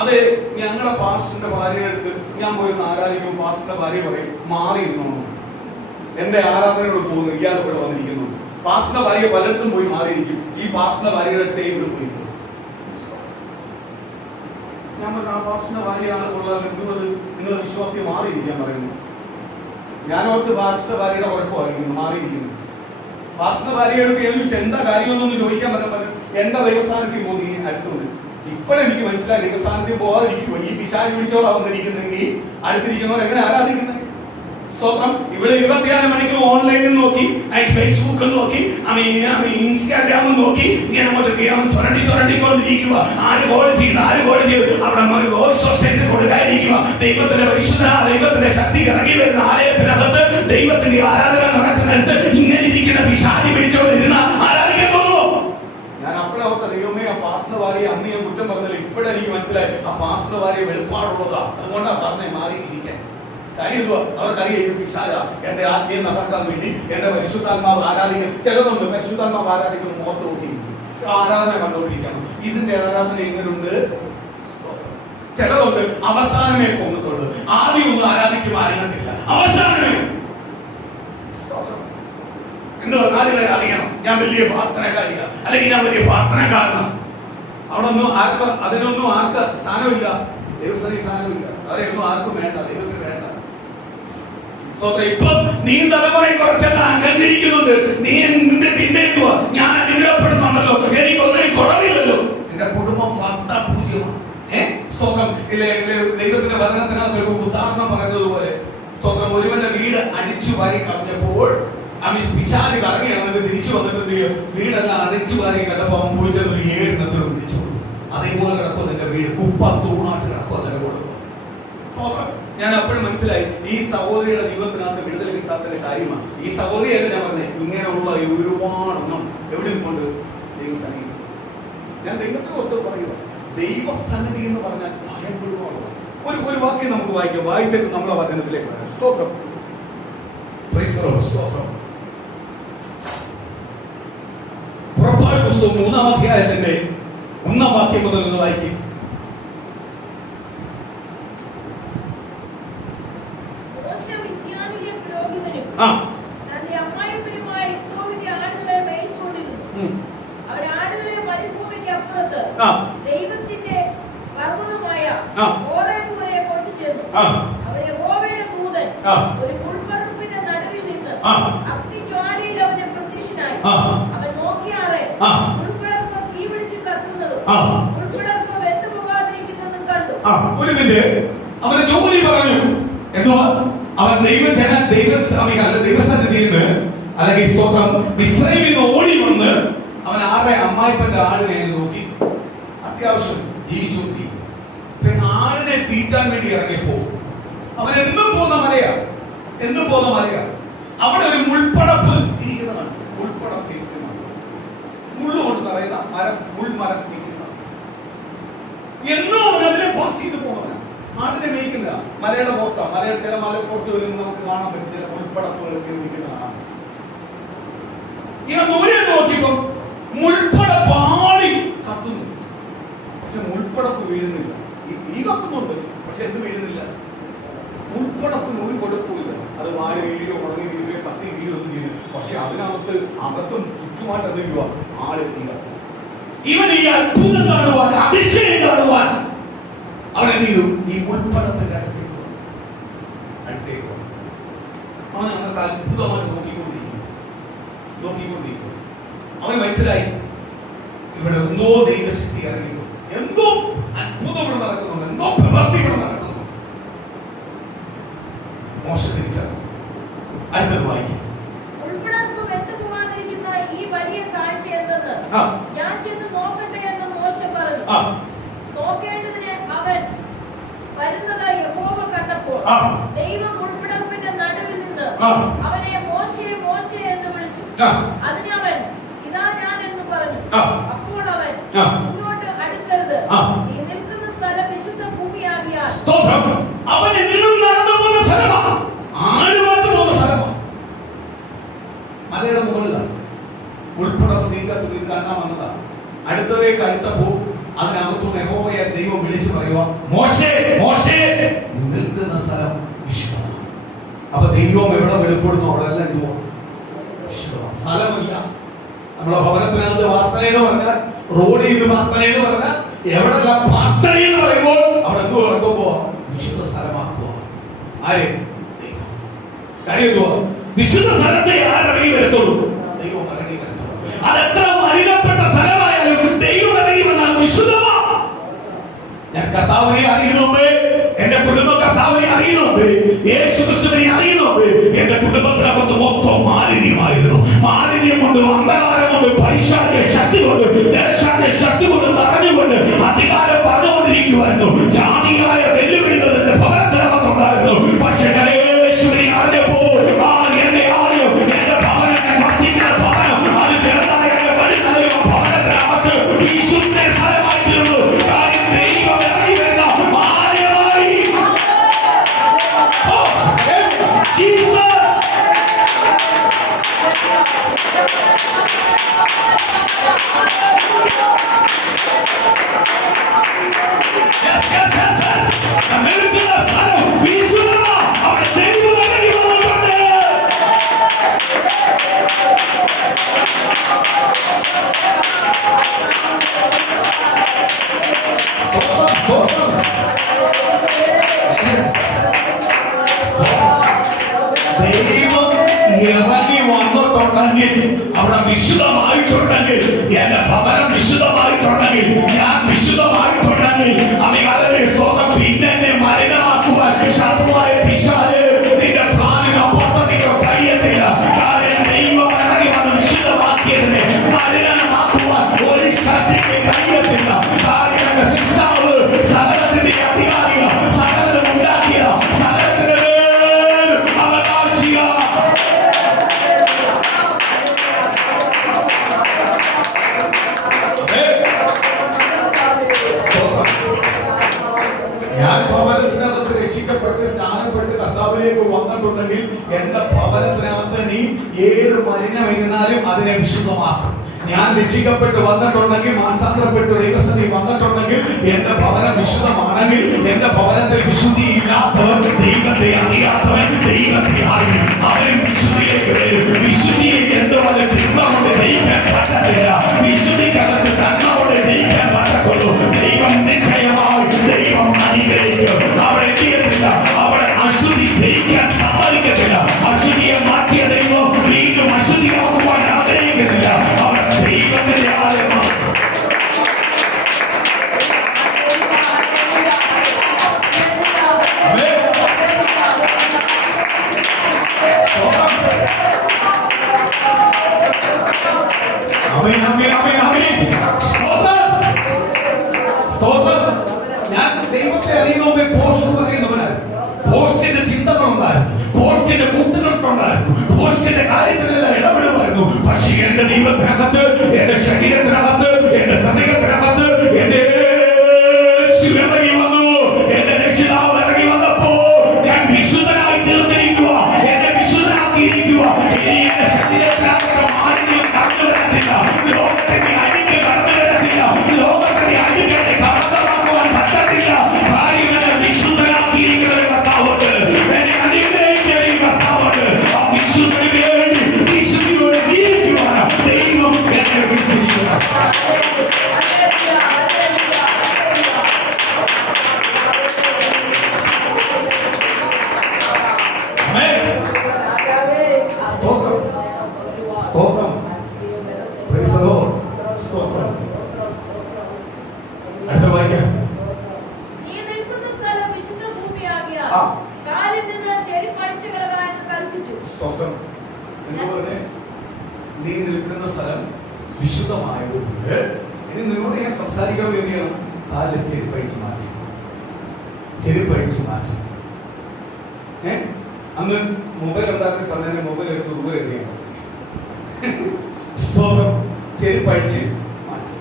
അതെ, ഞങ്ങളുടെ പാസ്റ്ററിന്റെ ഭാര്യയുടെ അടുത്ത് ഞാൻ പോയിരുന്ന് ആരാധിക്കും. പാസ്റ്ററിന്റെ ഭാര്യ പറയും, മാറിയിരുന്നു. എന്റെ ആരാധനയോട് പോകുന്നു, ഇയാൾ ഇവിടെ വന്നിരിക്കുന്നു. പാസ്റ്ററിന്റെ ഭാര്യ പലയിടത്തും പോയി മാറിയിരിക്കും. ഈ പാസ്റ്ററിന്റെ ഭാര്യയുടെ അടുത്തേ ഇവിടെ പോയി. ഞാൻ പറഞ്ഞു, ആ പാസ്റ്ററിന്റെ ഭാര്യയാണ് കൊള്ളാൻ എന്തുകൊണ്ട് നിങ്ങളെ വിശ്വാസിയെ മാറിയിരിക്കാൻ പറയുന്നു. ഞാനോർത്ത് പാസ്റ്ററിന്റെ ഭാര്യയുടെ കുഴപ്പമായിരിക്കുന്നു മാറിയിരിക്കുന്നു. പാസ്റ്ററിന്റെ ഭാര്യയോട് കേൾവിച്ച് എന്താ കാര്യമൊന്നും ചോദിക്കാൻ പറ്റും. എന്റെ ദൈവസ്ഥാനത്തിൽ പോകുന്നു ഈ അടുത്തുണ്ട്. ഇപ്പോഴെനിക്ക് മനസ്സിലായി, ദൈവസ്ഥാനത്തിൽ പോകാതിരിക്കുമോ? ഈ പിശാച് പിടിച്ചോളാ വന്നിരിക്കുന്നെങ്കിൽ അടുത്തിരിക്കുന്നവർ എങ്ങനെ ആരാധിക്കുന്നത്? സ്വന്തം ഇവിടെ 24 മണിക്കൂർ ഓൺലൈനിൽ നോക്കി, ഫേസ്ബുക്കിൽ നോക്കി, ഇൻസ്റ്റാഗ്രാമിൽ നോക്കി, ഇങ്ങനെ ചുരണ്ടിക്കൊണ്ടിരിക്കുക. ആര് കോൾ ചെയ്ത് അവിടെ വോയിസ് കൊടുക്കാതിരിക്കുക. ദൈവത്തിന്റെ പരിശുദ്ധ, ദൈവത്തിന്റെ ശക്തി ഇറങ്ങി വരുന്ന ആലയത്തിനകത്ത് ദൈവത്തിന്റെ ആരാധന നടക്കുന്നിടത്ത് ഇങ്ങനെ ഇരിക്കുന്ന പിശാച് പിടിച്ചോണ്ടിരുന്ന ആരാധിക്കാൻ തോന്നുമോ? ഞാൻ അപ്പോഴത്തെ ദൈവമേ, ആ പാസ്റ്ററിന്റെ ഭാര്യ അന്ന് ഞാൻ കുറ്റം പറഞ്ഞില്ല. ഇപ്പോഴെനിക്ക് മനസ്സിലായി, ആ പാസ്റ്ററിന്റെ ഭാര്യ വെളുപ്പാടുള്ളതാ. അതുകൊണ്ടാണ് പറഞ്ഞേ മാറിയിരിക്കാൻ. അവർക്കറിയാം പിശാച എന്റെ ആത്മീയം നടക്കാൻ വേണ്ടി എന്റെ പരിശുദ്ധാത്മാവ് ആരാധിക്കും. ചിലതുണ്ട് പരിശുദ്ധാത്മാവ് ആരാധിക്കുന്നു മുഖത്ത് നോക്കി. ആരാധന കണ്ടുകൊണ്ടിരിക്കണം. ഇതിന്റെ ആരാധന എങ്ങനെയുണ്ട്? ചിലതുണ്ട് അവസാനമേ പോകുന്നുള്ളൂ. ആദ്യം ഒന്നും ആരാധിക്കുമ്പോൾ അറിയത്തില്ല, അവസാനമേ. എന്തോ 4 പേര് അറിയണം ഞാൻ വലിയ പ്രാർത്ഥനക്കാരിയ, അല്ലെങ്കിൽ ഞാൻ വലിയ പ്രാർത്ഥനക്കാരനാണ്. അവിടെ ഒന്നും ആർക്ക്, അതിനൊന്നും ആർക്ക് സ്ഥാനമില്ല. ദൈവസ്ഥനിൽ സ്ഥാനമില്ല. അവരെയൊന്നും ആർക്കും വേണ്ട, ദൈവത്തിന് വേണ്ട. ഇപ്പം നീ തലമുറയെ കുറച്ചെല്ലാം അംഗീകരിക്കുന്നുണ്ട്. നീ നിന്റെ പിന്നേക്കുവാ, ഞാൻ അനുഗ്രഹപ്പെടുന്നുണ്ടല്ലോ, എനിക്കൊന്നിനും കുറവില്ലല്ലോ. നിന്റെ കുടുംബം പൂജ്യമാണ്. സ്തോത്രം. ദൈവത്തിന്റെ വചനത്തിനകത്ത് ഒരു ഉദാഹരണം പറയുന്നതുപോലെ, സ്തോത്രം, ഒരുവന്റെ വീട് അടിച്ചു വാരി കളഞ്ഞപ്പോൾ പിശാച് കറങ്ങിയാണ് തിരിച്ചു വന്നിട്ട് വീടെല്ലാം അടിച്ചു വാരി കണ്ടപ്പോൾ അവൻ പോയിച്ചത് ഒരു 7 എണ്ണത്തിനും പിടിച്ചു. അതേപോലെ കിടക്കും നിന്റെ വീട്, കുപ്പത്തൂണായിട്ട് കിടക്കും അതിന്റെ കുടുംബം. സ്തോത്രം. ഞാൻ അപ്പോഴും മനസ്സിലായി ഈ സഹോദരിയുടെ ജീവിതത്തിനകത്ത് വിടുതൽ കിട്ടാത്തതിന്റെ കാര്യമാണ്. ഈ സഹോദരിയല്ല ഞാൻ പറഞ്ഞത്, ഇങ്ങനെയുള്ള ഒരുപാടെണ്ണം എവിടെയും കൊണ്ട് ദൈവസന്നിധി. ഞാൻ ദൈവത്തെ ഒത്ത് പറയുക, ദൈവസന്നിധി എന്ന് പറഞ്ഞാൽ ഭയപ്പെടുവാണ്. ഒരു വാക്യം നമുക്ക് വായിക്കാം, വായിച്ചിട്ട് നമ്മളെ വചനത്തിലേക്ക് വരാം. സ്തോത്രം. സ്തോത്രം. പുറപ്പാട് പുസ്തകം 3-ാം അധ്യായത്തിന്റെ 1-ാം വാക്യം മുതൽ ഒന്ന് വായിക്കും. ദൈവത്തിന്റെ പർവ്വതമായ ഹോറേബ് വരെ കൊണ്ടുചെന്നു. അവിടെ യഹോവയുടെ ദൂതൻ ഒരു മുൾപടർപ്പിന്റെ നടുവിൽ നിന്ന് അഗ്നിജ്വാലയിൽ അവന് പ്രത്യക്ഷനായി. അവൻ നോക്കിയാറെ മുൾപടർപ്പ് തീപിടിച്ച് കത്തുന്നതും മുൾപടർപ്പ് വെന്തുപോകാതിരിക്കുന്നതും കണ്ടു. ഒരു മിനിറ്റ്, അവന്റെ ജോലി പറഞ്ഞു എന്തുവാ? അവൻ ദൈവസന്നിധിയിൽ നിന്ന് അല്ലെങ്കിൽ സ്തോത്രം മിസ്രയീമിൽ നിന്ന് ഓടി വന്ന് അവൻ ആരുടെ അമ്മായിപ്പന്റെ ആടിനെ നോക്കി. അത്യാവശ്യം ജീവിച്ചുകൊണ്ടിരിക്കും. ആടിനെ തീറ്റാൻ വേണ്ടി ഇറങ്ങിയപ്പോ അവൻ എന്നും പോകുന്ന മലയാ, അവിടെ ഒരു മുൾപ്പടപ്പ് ഇരിക്കുന്നതാണ്. മുൾപ്പടപ്പ് ഇരിക്കുന്നതാണ്, മുള്ളുകൊണ്ട് പറയുന്ന മരം, മുൾമരം ഇരിക്കുന്നതാണ്. എന്നും അവൻ അതിനെ പാസ് ചെയ്ത് പോകുന്നവനാണ്. ആടിനെ മേയ്ക്കുന്ന മലയുടെ പുറത്താണ്. മലയുടെ ചില മലപ്പുറത്ത് വരുമ്പോൾ നമുക്ക് കാണാൻ പറ്റും ചില മുൾപ്പടപ്പുകളൊക്കെ ഇരിക്കുന്നതാണ്. ഇവൻ ദൂരെ നോക്കിയപ്പോ മുൾപ്പടപ്പാളി കത്തുന്നു. പക്ഷെ മുൾപ്പടപ്പ് വീഴുന്നില്ല. ഈ കത്തുന്നുണ്ട്, പക്ഷെ എന്ത് വീഴുന്നില്ല? മുൾപ്പടപ്പിന് ഒരു കുഴപ്പമില്ല. അത് വാഴ വീഴുകയോ ഉണങ്ങി വീഴുകയോ കത്തി വീഴുകയൊന്നും ചെയ്യുന്നു. പക്ഷെ അതിനകത്ത് അകത്തും ചുറ്റുമായിട്ട് എന്തെയ്യുക? ആളെത്തിയ ഇവൻ ഈ അത്ഭുതം കാണുവാൻ, അതിശയം കാണുവാൻ അവൻ എന്ത് ചെയ്തു? ഈ മുൾപ്പടപ്പിന്റെ അടുത്തേക്ക് അവൻ അങ്ങനത്തെ അത്ഭുതമായിട്ട് നോക്കിക്കൊണ്ടിരിക്കും. അവന് മനസ്സിലായി ഇവിടെ എന്തോ ദൈവശക്തി ഇറങ്ങുന്നു, എന്തോ അത്ഭുതം ഇവിടെ നടക്കുന്നുണ്ട്, എന്തോ പ്രവൃത്തി ഇവിടെ നടക്കുന്നു. മോശം തിരിച്ചറിഞ്ഞു. അടുത്തത് വായിക്കും. ഈ വലിയ കാഴ്ച എന്തെന്ന് ഞാൻ ചെന്ന് നോക്കട്ടെ എന്ന് മോശ പറഞ്ഞു. നോക്കേണ്ടതിന് അവൻ വരുന്നതായി യഹോവ കണ്ടപ്പോൾ ദൈവം മുൾപ്പടർപ്പിന്റെ നടുവിൽ നിന്ന് അവനെ മോശയെ മോശയെ എന്ന് വിളിച്ചു. അതിന് അവൻ ഇതാ ഞാൻ എന്ന് പറഞ്ഞു. അപ്പോൾ അവൻ മുന്നോട്ട് അടുക്കരുത്, നീ നിൽക്കുന്ന സ്ഥലം വിശുദ്ധ ഭൂമിയാകിയാൽ. അവന് നടന്നു പോകുന്ന സ്ഥലമാണ്, ആടുമായിട്ട് പോകുന്ന സ്ഥലമാണ്. മലയുടെ മുകളിലാണ് ഉൾപ്പടപ്പ് നീക്കാൻ വന്നതാണ്. അടുത്തതേ കരുത്തപ്പോ അതിനകത്തുനിന്ന് യഹോവയെ ദൈവം വിളിച്ചു പറയുക, മോശേ മോശേ, നിൽക്കുന്ന സ്ഥലം വിശുദ്ധമാണ്. അപ്പൊ ദൈവം എവിടെ വെളിപ്പെടുന്നു അവിടെ എന്തുവാ? വിശുദ്ധമാണ്. സ്ഥലമില്ല. നമ്മുടെ ഭവനത്തിനകത്ത് പ്രാർത്ഥനയെന്ന് പറഞ്ഞാൽ, റോഡിൽ നിന്ന് പ്രാർത്ഥനയെന്ന് പറഞ്ഞാൽ, എവിടെല്ല പ്രാർത്ഥനയെന്ന് പറയുമ്പോൾ അവിടെ എന്തോ നടക്കുമ്പോ വിശുദ്ധ സ്ഥലമാക്കുക. ആരെ? ദൈവം. കാര്യം എന്തുവാ? വിശുദ്ധ സ്ഥലത്തെ ആരിറങ്ങി വരത്തുള്ളൂ? ദൈവം ഇറങ്ങി വരത്തുള്ളൂ. അതെത്ര മലിനപ്പെട്ട സ്ഥലമായാലും ദൈവം ഇറങ്ങി വന്നാൽ വിശുദ്ധമാണ്. ഞാൻ കർത്താവിനെ അറിയുന്നുണ്ട്, എന്റെ കുടുംബം കർത്താവിനെ അറിയുന്നുണ്ട്, യേശുക്രിസ്തുവിനെ അറിയുന്നുണ്ട്. എന്റെ കുടുംബത്തിനകത്ത് മൊത്തം മാലിന്യമായിരുന്നു. മാലിന്യം കൊണ്ട്, അന്ധകാരം കൊണ്ട്, പൈശാചിക ശക്തി കൊണ്ട്, ദേശാചിക ശക്തി കൊണ്ട് നിറഞ്ഞുകൊണ്ട് അധികാരം പറഞ്ഞുകൊണ്ടിരിക്കുവായിരുന്നു. ജാതികളായ വെല്ലുവിളികൾ എന്റെ ഭവനത്തിനകത്തുണ്ടായിരുന്നു. പക്ഷെ യേശുവിനെ അറിഞ്ഞപ്പോൾ എന്റെ ആരും എന്റെ ഭവനത്തെ വസിക്കുന്ന ഭവനം അത് ചെറുതായ വലുതായ ഭവനത്തിനകത്ത് വിശുദ്ധ സ്ഥലമായി തീർന്നു. കാര്യം ദൈവം ഇറങ്ങി വരുന്ന ആലയമായി. ജീസസ് വിശുദ്ധമായിട്ടുണ്ടെങ്കിൽ, ഞാൻ വിശുദ്ധമായിട്ടുണ്ടെങ്കിൽ പിന്നെ എന്നെ മലിനമാക്കുവാൻ ശത്രുവായ പിശാച് നിന്റെ പ്ലാനിനോ പദ്ധതിക്കോ കഴിയത്തില്ല. കാരണം ദൈവം ഇറങ്ങി വന്ന് വിശുദ്ധമാക്കിയതിനെ മലിനമാക്കുവാൻ ഒരു ശക്തിക്ക് കഴിയത്തില്ല. കാരണം ശിക്ഷാവ് സകലത്തിന്റെ അധികാരിക, സകലത്തിൽ ഉണ്ടാക്കിയ, സകലത്തിന്റെ അവകാശിയ. ഞാൻ ഭവനത്തിനകത്ത് രക്ഷിക്കപ്പെട്ട് സ്നാനപ്പെട്ട് കർത്താവിലേക്ക് വന്നിട്ടുണ്ടെങ്കിൽ എന്റെ ഭവനത്തിനകത്ത് നീ ഏത് മലിനമിരുന്നാലും അതിനെ വിശുദ്ധമാക്കും. ഞാൻ രക്ഷിക്കപ്പെട്ട് വന്നിട്ടുണ്ടെങ്കിൽ, മാനസാന്തരപ്പെട്ട് ദൈവസന്നിധി വന്നിട്ടുണ്ടെങ്കിൽ എന്റെ ഭവനം വിശുദ്ധമാണെങ്കിൽ, എന്റെ ഭവനത്തിൽ വിശുദ്ധി ഇല്ലാത്തവൻ, ദൈവത്തെ അറിയാത്തവൻ ദൈവത്തെ അറിയും. അവനും വിശുദ്ധിയിലേക്ക് വരും. വിശുദ്ധിയെ എന്തുപോലെ തിന്മകൊണ്ട് ജയിക്കാൻ പറ്റത്തില്ല. വിശുദ്ധിക്കകത്ത് തന്നോട് ജയിക്കാൻ പറ്റത്തുള്ളൂ. ദൈവം നിശ്ചയമായി ദൈവം അനുഗ്രഹിക്കും. അവിടെ എത്തിയത്തില്ല, അവിടെ അശുദ്ധി ജയിക്കാൻ സമ്മതിക്കത്തില്ല. അശുദ്ധിയെ മാറ്റിയ ദൈവം വീണ്ടും അശുദ്ധിയാക്കുവാൻ ആഗ്രഹിക്കുന്നില്ല. അവിടെ ദൈവത്തിന്റെ ആലയമാണ്. ഞാൻ ദൈവത്തെ അറിയുന്ന പോസ്റ്റ് പറയുന്നവനായിരുന്നു. പോസ്റ്റിന്റെ ചിന്തകളുണ്ടായിരുന്നു, പോസ്റ്റിന്റെ കൂട്ടുകെട്ടുണ്ടായിരുന്നു, പോസ്റ്റിന്റെ കാര്യത്തിലെല്ലാം ഇടപെടുമായിരുന്നു. പക്ഷേ എന്റെ ദൈവത്തിനകത്ത്, എന്റെ ശരീരത്തിനകത്ത്, എന്റെ ഹൃദയത്തിനകത്ത് എന്റെ ഇറങ്ങി വന്നു. എന്റെ രക്ഷിതാവ് ഇറങ്ങി വന്നപ്പോ ഞാൻ വിശുദ്ധനായി തീർന്നിരിക്കുക, എന്നെ വിശുദ്ധനാക്കിയിരിക്കുക. ഇനി എന്റെ ശരീരത്തിനകത്ത് മാലിന്യം കടന്നു വരത്തില്ല, ലോകത്തിന്റെ അടിക്ക് കടന്നു വരത്തില്ല, ലോകത്തിന്റെ അടിക്കത്തെ കടന്നതാക്കുവാൻ പറ്റത്തില്ല. കാര്യം എന്നെ വിശുദ്ധനാക്കിയിരിക്കുന്നത് കർത്താവുണ്ട്, എന്നെ അനുഗ്രഹിക്കുന്ന കർത്താവുണ്ട്. ആ വിശുദ്ധന് വേണ്ടി വിശുദ്ധിയോടെ ജീവിക്കുവാൻ ദൈവം എന്നെ വിളിച്ചിരിക്കുക. നീ നിൽക്കുന്ന സ്ഥലം വിശുദ്ധ ഭൂമിയാകിയാൽ കാലിൽ നിന്ന് ചെരുപ്പ് അഴിച്ചു കളക എന്ന് കൽപ്പിച്ചു. നീ നിൽക്കുന്ന സ്ഥലം വിശുദ്ധമായതുകൊണ്ട് ഇനി നിന്നോട് ഞാൻ സംസാരിക്കണം. എന്ത് ചെയ്യണം? കാലിൽ ചെരുപ്പഴിച്ച് മാറ്റി, ചെരുപ്പഴിച്ച് മാറ്റി. അന്ന് മൊബൈൽ ഉണ്ടാക്കി പറഞ്ഞ മൊബൈൽ എടുത്ത് ദൂരെ എറിയാൻ ചെരുപ്പഴിച്ച് മാറ്റി.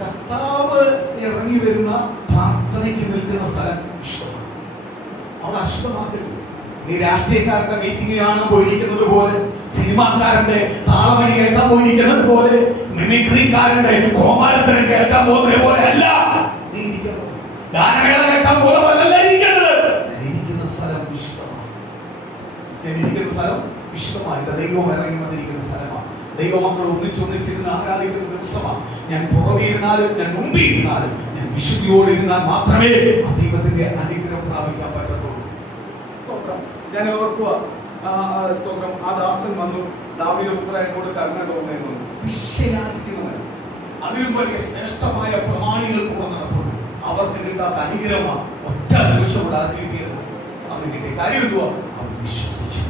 കർത്താവ് ഇറങ്ങി വരുന്ന പ്രാർത്ഥനയ്ക്ക് നിൽക്കുന്ന സ്ഥലം ഇഷ്ടമാണ്. അവിടെ അശുദ്ധമാക്കരുത്. നീ രാഷ്ട്രീയക്കാരുടെ മീറ്റിംഗ് കാണാൻ പോയിരിക്കുന്നത് പോലെ, സിനിമാക്കാരന്റെ താളമണി കേൾക്കാൻ പോയിരിക്കുന്നത് പോലെ, മിമിക്രിക്കാരന്റെ കോമാരത്തരം കേൾക്കാൻ പോകുന്നത് പോലെ അല്ല നീ ഇരിക്കുന്നത്. ഗാനമേള കേൾക്കാൻ പോകുന്ന പോലല്ല ഇരിക്കേണ്ടത്. ഇരിക്കുന്ന സ്ഥലം വിശുദ്ധമാണ്. ഞാൻ ഇരിക്കുന്ന സ്ഥലം വിശുദ്ധമാണ്. ദൈവം ഇറങ്ങി വന്നിരിക്കുന്ന സ്ഥലമാണ്. ദൈവമക്കൾ ഒന്നിച്ചൊന്നിച്ചിരുന്ന് ആരാധിക്കുന്ന ദിവസമാണ്. ഞാൻ പുറകിരുന്നാലും, ഞാൻ മുമ്പിരുന്നാലും, ഞാൻ വിശുദ്ധിയോടിരുന്നാൽ മാത്രമേ ദൈവത്തിന്റെ അനുഗ്രഹം പ്രാപിക്കാൻ പറ്റത്തുള്ളൂ. ഞാൻ ഓർക്കുക, സ്തോത്രം, ആ ദാസൻ വന്നു, ദാവീദ് പുത്ര എന്നോട് കരുണ തോന്നുന്നു. വിഷയായിരിക്കുന്നവൻ അതിലും വലിയ ശ്രേഷ്ഠമായ പ്രമാണികൾ കൂടെ നടക്കുന്നു. അവർക്ക് കിട്ടാത്ത അനുഗ്രഹമാണ് ഒറ്റ നിമിഷം കൂടെ അത് കിട്ടിയത്. അത് കിട്ടിയ കാര്യം എന്തുവാ? അവർ വിശ്വസിച്ചു.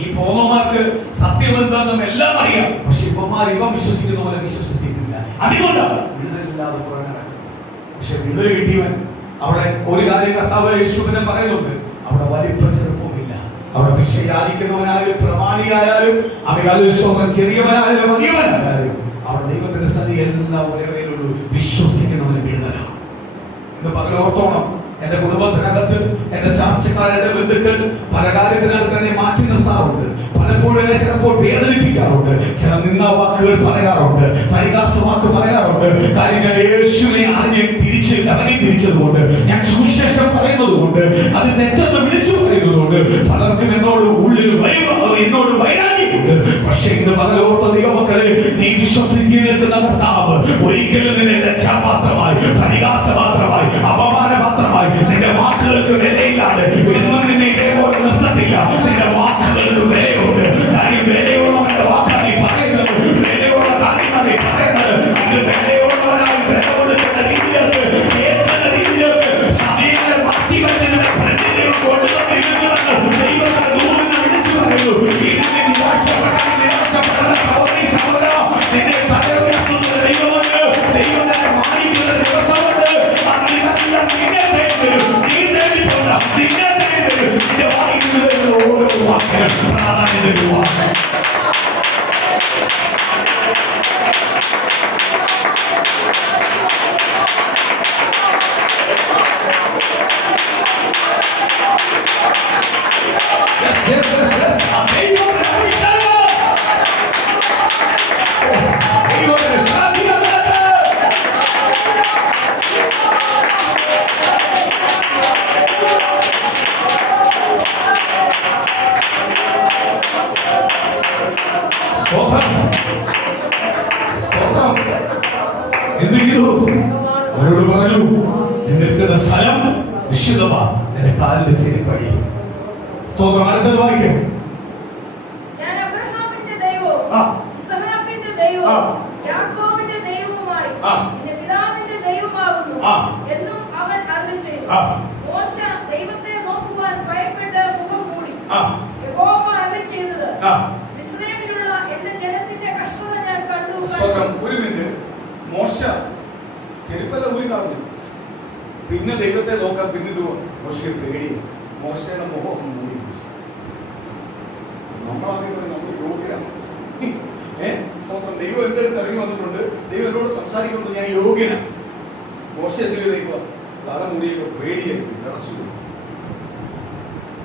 ഈ പോന്നമാർക്ക് സത്യം എന്താണെന്ന് എല്ലാം അറിയാം. പക്ഷെ ഇവന്മാർ ഇവ വിശ്വസിക്കുന്ന പോലെ വിശ്വസിച്ചിട്ടില്ല. അതുകൊണ്ടാണ് വിടുതലില്ലാതെ പുറകെ നടക്കുന്നത്. പക്ഷെ വിടുതൽ കിട്ടിയവൻ അവിടെ ഒരു കാര്യം കർത്താവ് യേശുവിനെ പറയുന്നുണ്ട്. അവിടെ വലിപ്പ ചെറുപ്പമില്ല. അവിടെ വിഷയായിരിക്കുന്നവനായാലും പ്രമാണിയായാലും അവൻ ചെറിയവനായാലും വലിയവനായാലും അവിടെ ദൈവത്തിന്റെ സതി എല്ലാം ഒരേ വേലുള്ളൂ. വിശ്വസിക്കുന്നവന് വിടുതലാണ്. ഇന്ന് പകലോർത്തോണം. എന്റെ കുടുംബത്തിനകത്ത് എന്റെ ചാർച്ചക്കാർ, എന്റെ ബന്ധുക്കൾ പല കാര്യത്തിനകത്ത് തന്നെ മാറ്റി നിർത്താറുണ്ട്. പലപ്പോഴും എന്നെ ചിലപ്പോൾ വേദനിപ്പിക്കാറുണ്ട്. ചില നിന്ന വാക്കുകൾ പറയാറുണ്ട്, പരിഹാസ വാക്ക് പറയാറുണ്ട്. കാര്യങ്ങൾ യേശുവിനെ അറിഞ്ഞ് ഇറങ്ങി തിരിച്ചതുകൊണ്ട്, ഞാൻ സുവിശേഷം പറയുന്നത് കൊണ്ട്, അത് തെറ്റെന്ന് വിളിച്ചു പറയുന്നതുകൊണ്ട് പലർക്കും എന്നോട് ഉള്ളിൽ എന്നോട് വൈരാഗ്യമുണ്ട്. പക്ഷേ ഇന്ന് പകലോർത്ത ദൈവമക്കളെ, നീ വിശ്വസിക്കുന്ന കർത്താവ് ഒരിക്കലും നിന്നെ രക്ഷാപാത്രമായി, പരിഹാസപാത്രമായി, അപമാനപാത്രമായി, നിന്റെ വാക്കുകൾക്ക് വിലയില്ലാതെ എന്നും നിന്നെ ഇതേപോലെ നിർത്തത്തില്ല. നിന്റെ വാക്കുകൾക്ക് വിലയുണ്ട്. കാര്യം വിലയുള്ളവന്റെ വാക്കാണ് ഈ പറയുന്നത്. വിലയുള്ള കാര്യം അത് എന്തെങ്കിലും അവരോട് പറഞ്ഞു, നിൽക്കുന്ന സ്ഥലം വിശുദ്ധമാ, നിന്റെ കാലിന്റെ ചെരിപ്പടി. സ്തോത്രം. അടുത്തത് വായിക്കും. ഞാൻ അബ്രഹാമിന്റെ ദൈവവും ഇസ്ഹാക്കിന്റെ ദൈവവും യാക്കോബിന്റെ ദൈവവുമായി നിന്റെ പിതാവിന്റെ ദൈവമാകുന്നു എന്നും അവൻ അരുളിച്ചെയ്തു. മോശ ദൈവത്തെ നോക്കുവാൻ ഭയപ്പെട്ട് മുഖം മൂടി. യഹോവ അരുളിച്ചെയ്തത്, മിസ്രയീമിലുള്ള എന്റെ ജനത്തിന്റെ കഷ്ടത ഞാൻ കണ്ടു. ഒരു മിനിറ്റ്. മോശ ചെരുപ്പല്ല ഊരി കളഞ്ഞു. പിന്നെ ദൈവത്തെ നോക്കാൻ പിന്നിട്ട് മോശയെ പേടി. മോശയുടെ മുഖം മൂടി. നമ്മൾ യോഗ്യരാണ്. സ്തോത്രം. ദൈവം എന്റെ അടുത്ത് ഇറങ്ങി വന്നിട്ടുണ്ട്. ദൈവം എന്നോട് സംസാരിക്കുന്നുണ്ട്, ഞാൻ യോഗ്യനാണ്. മോശ എന്ത് ചെയ്തേക്കുക? തല മുടിയൊക്കെ പേടിയായി നിറച്ചു.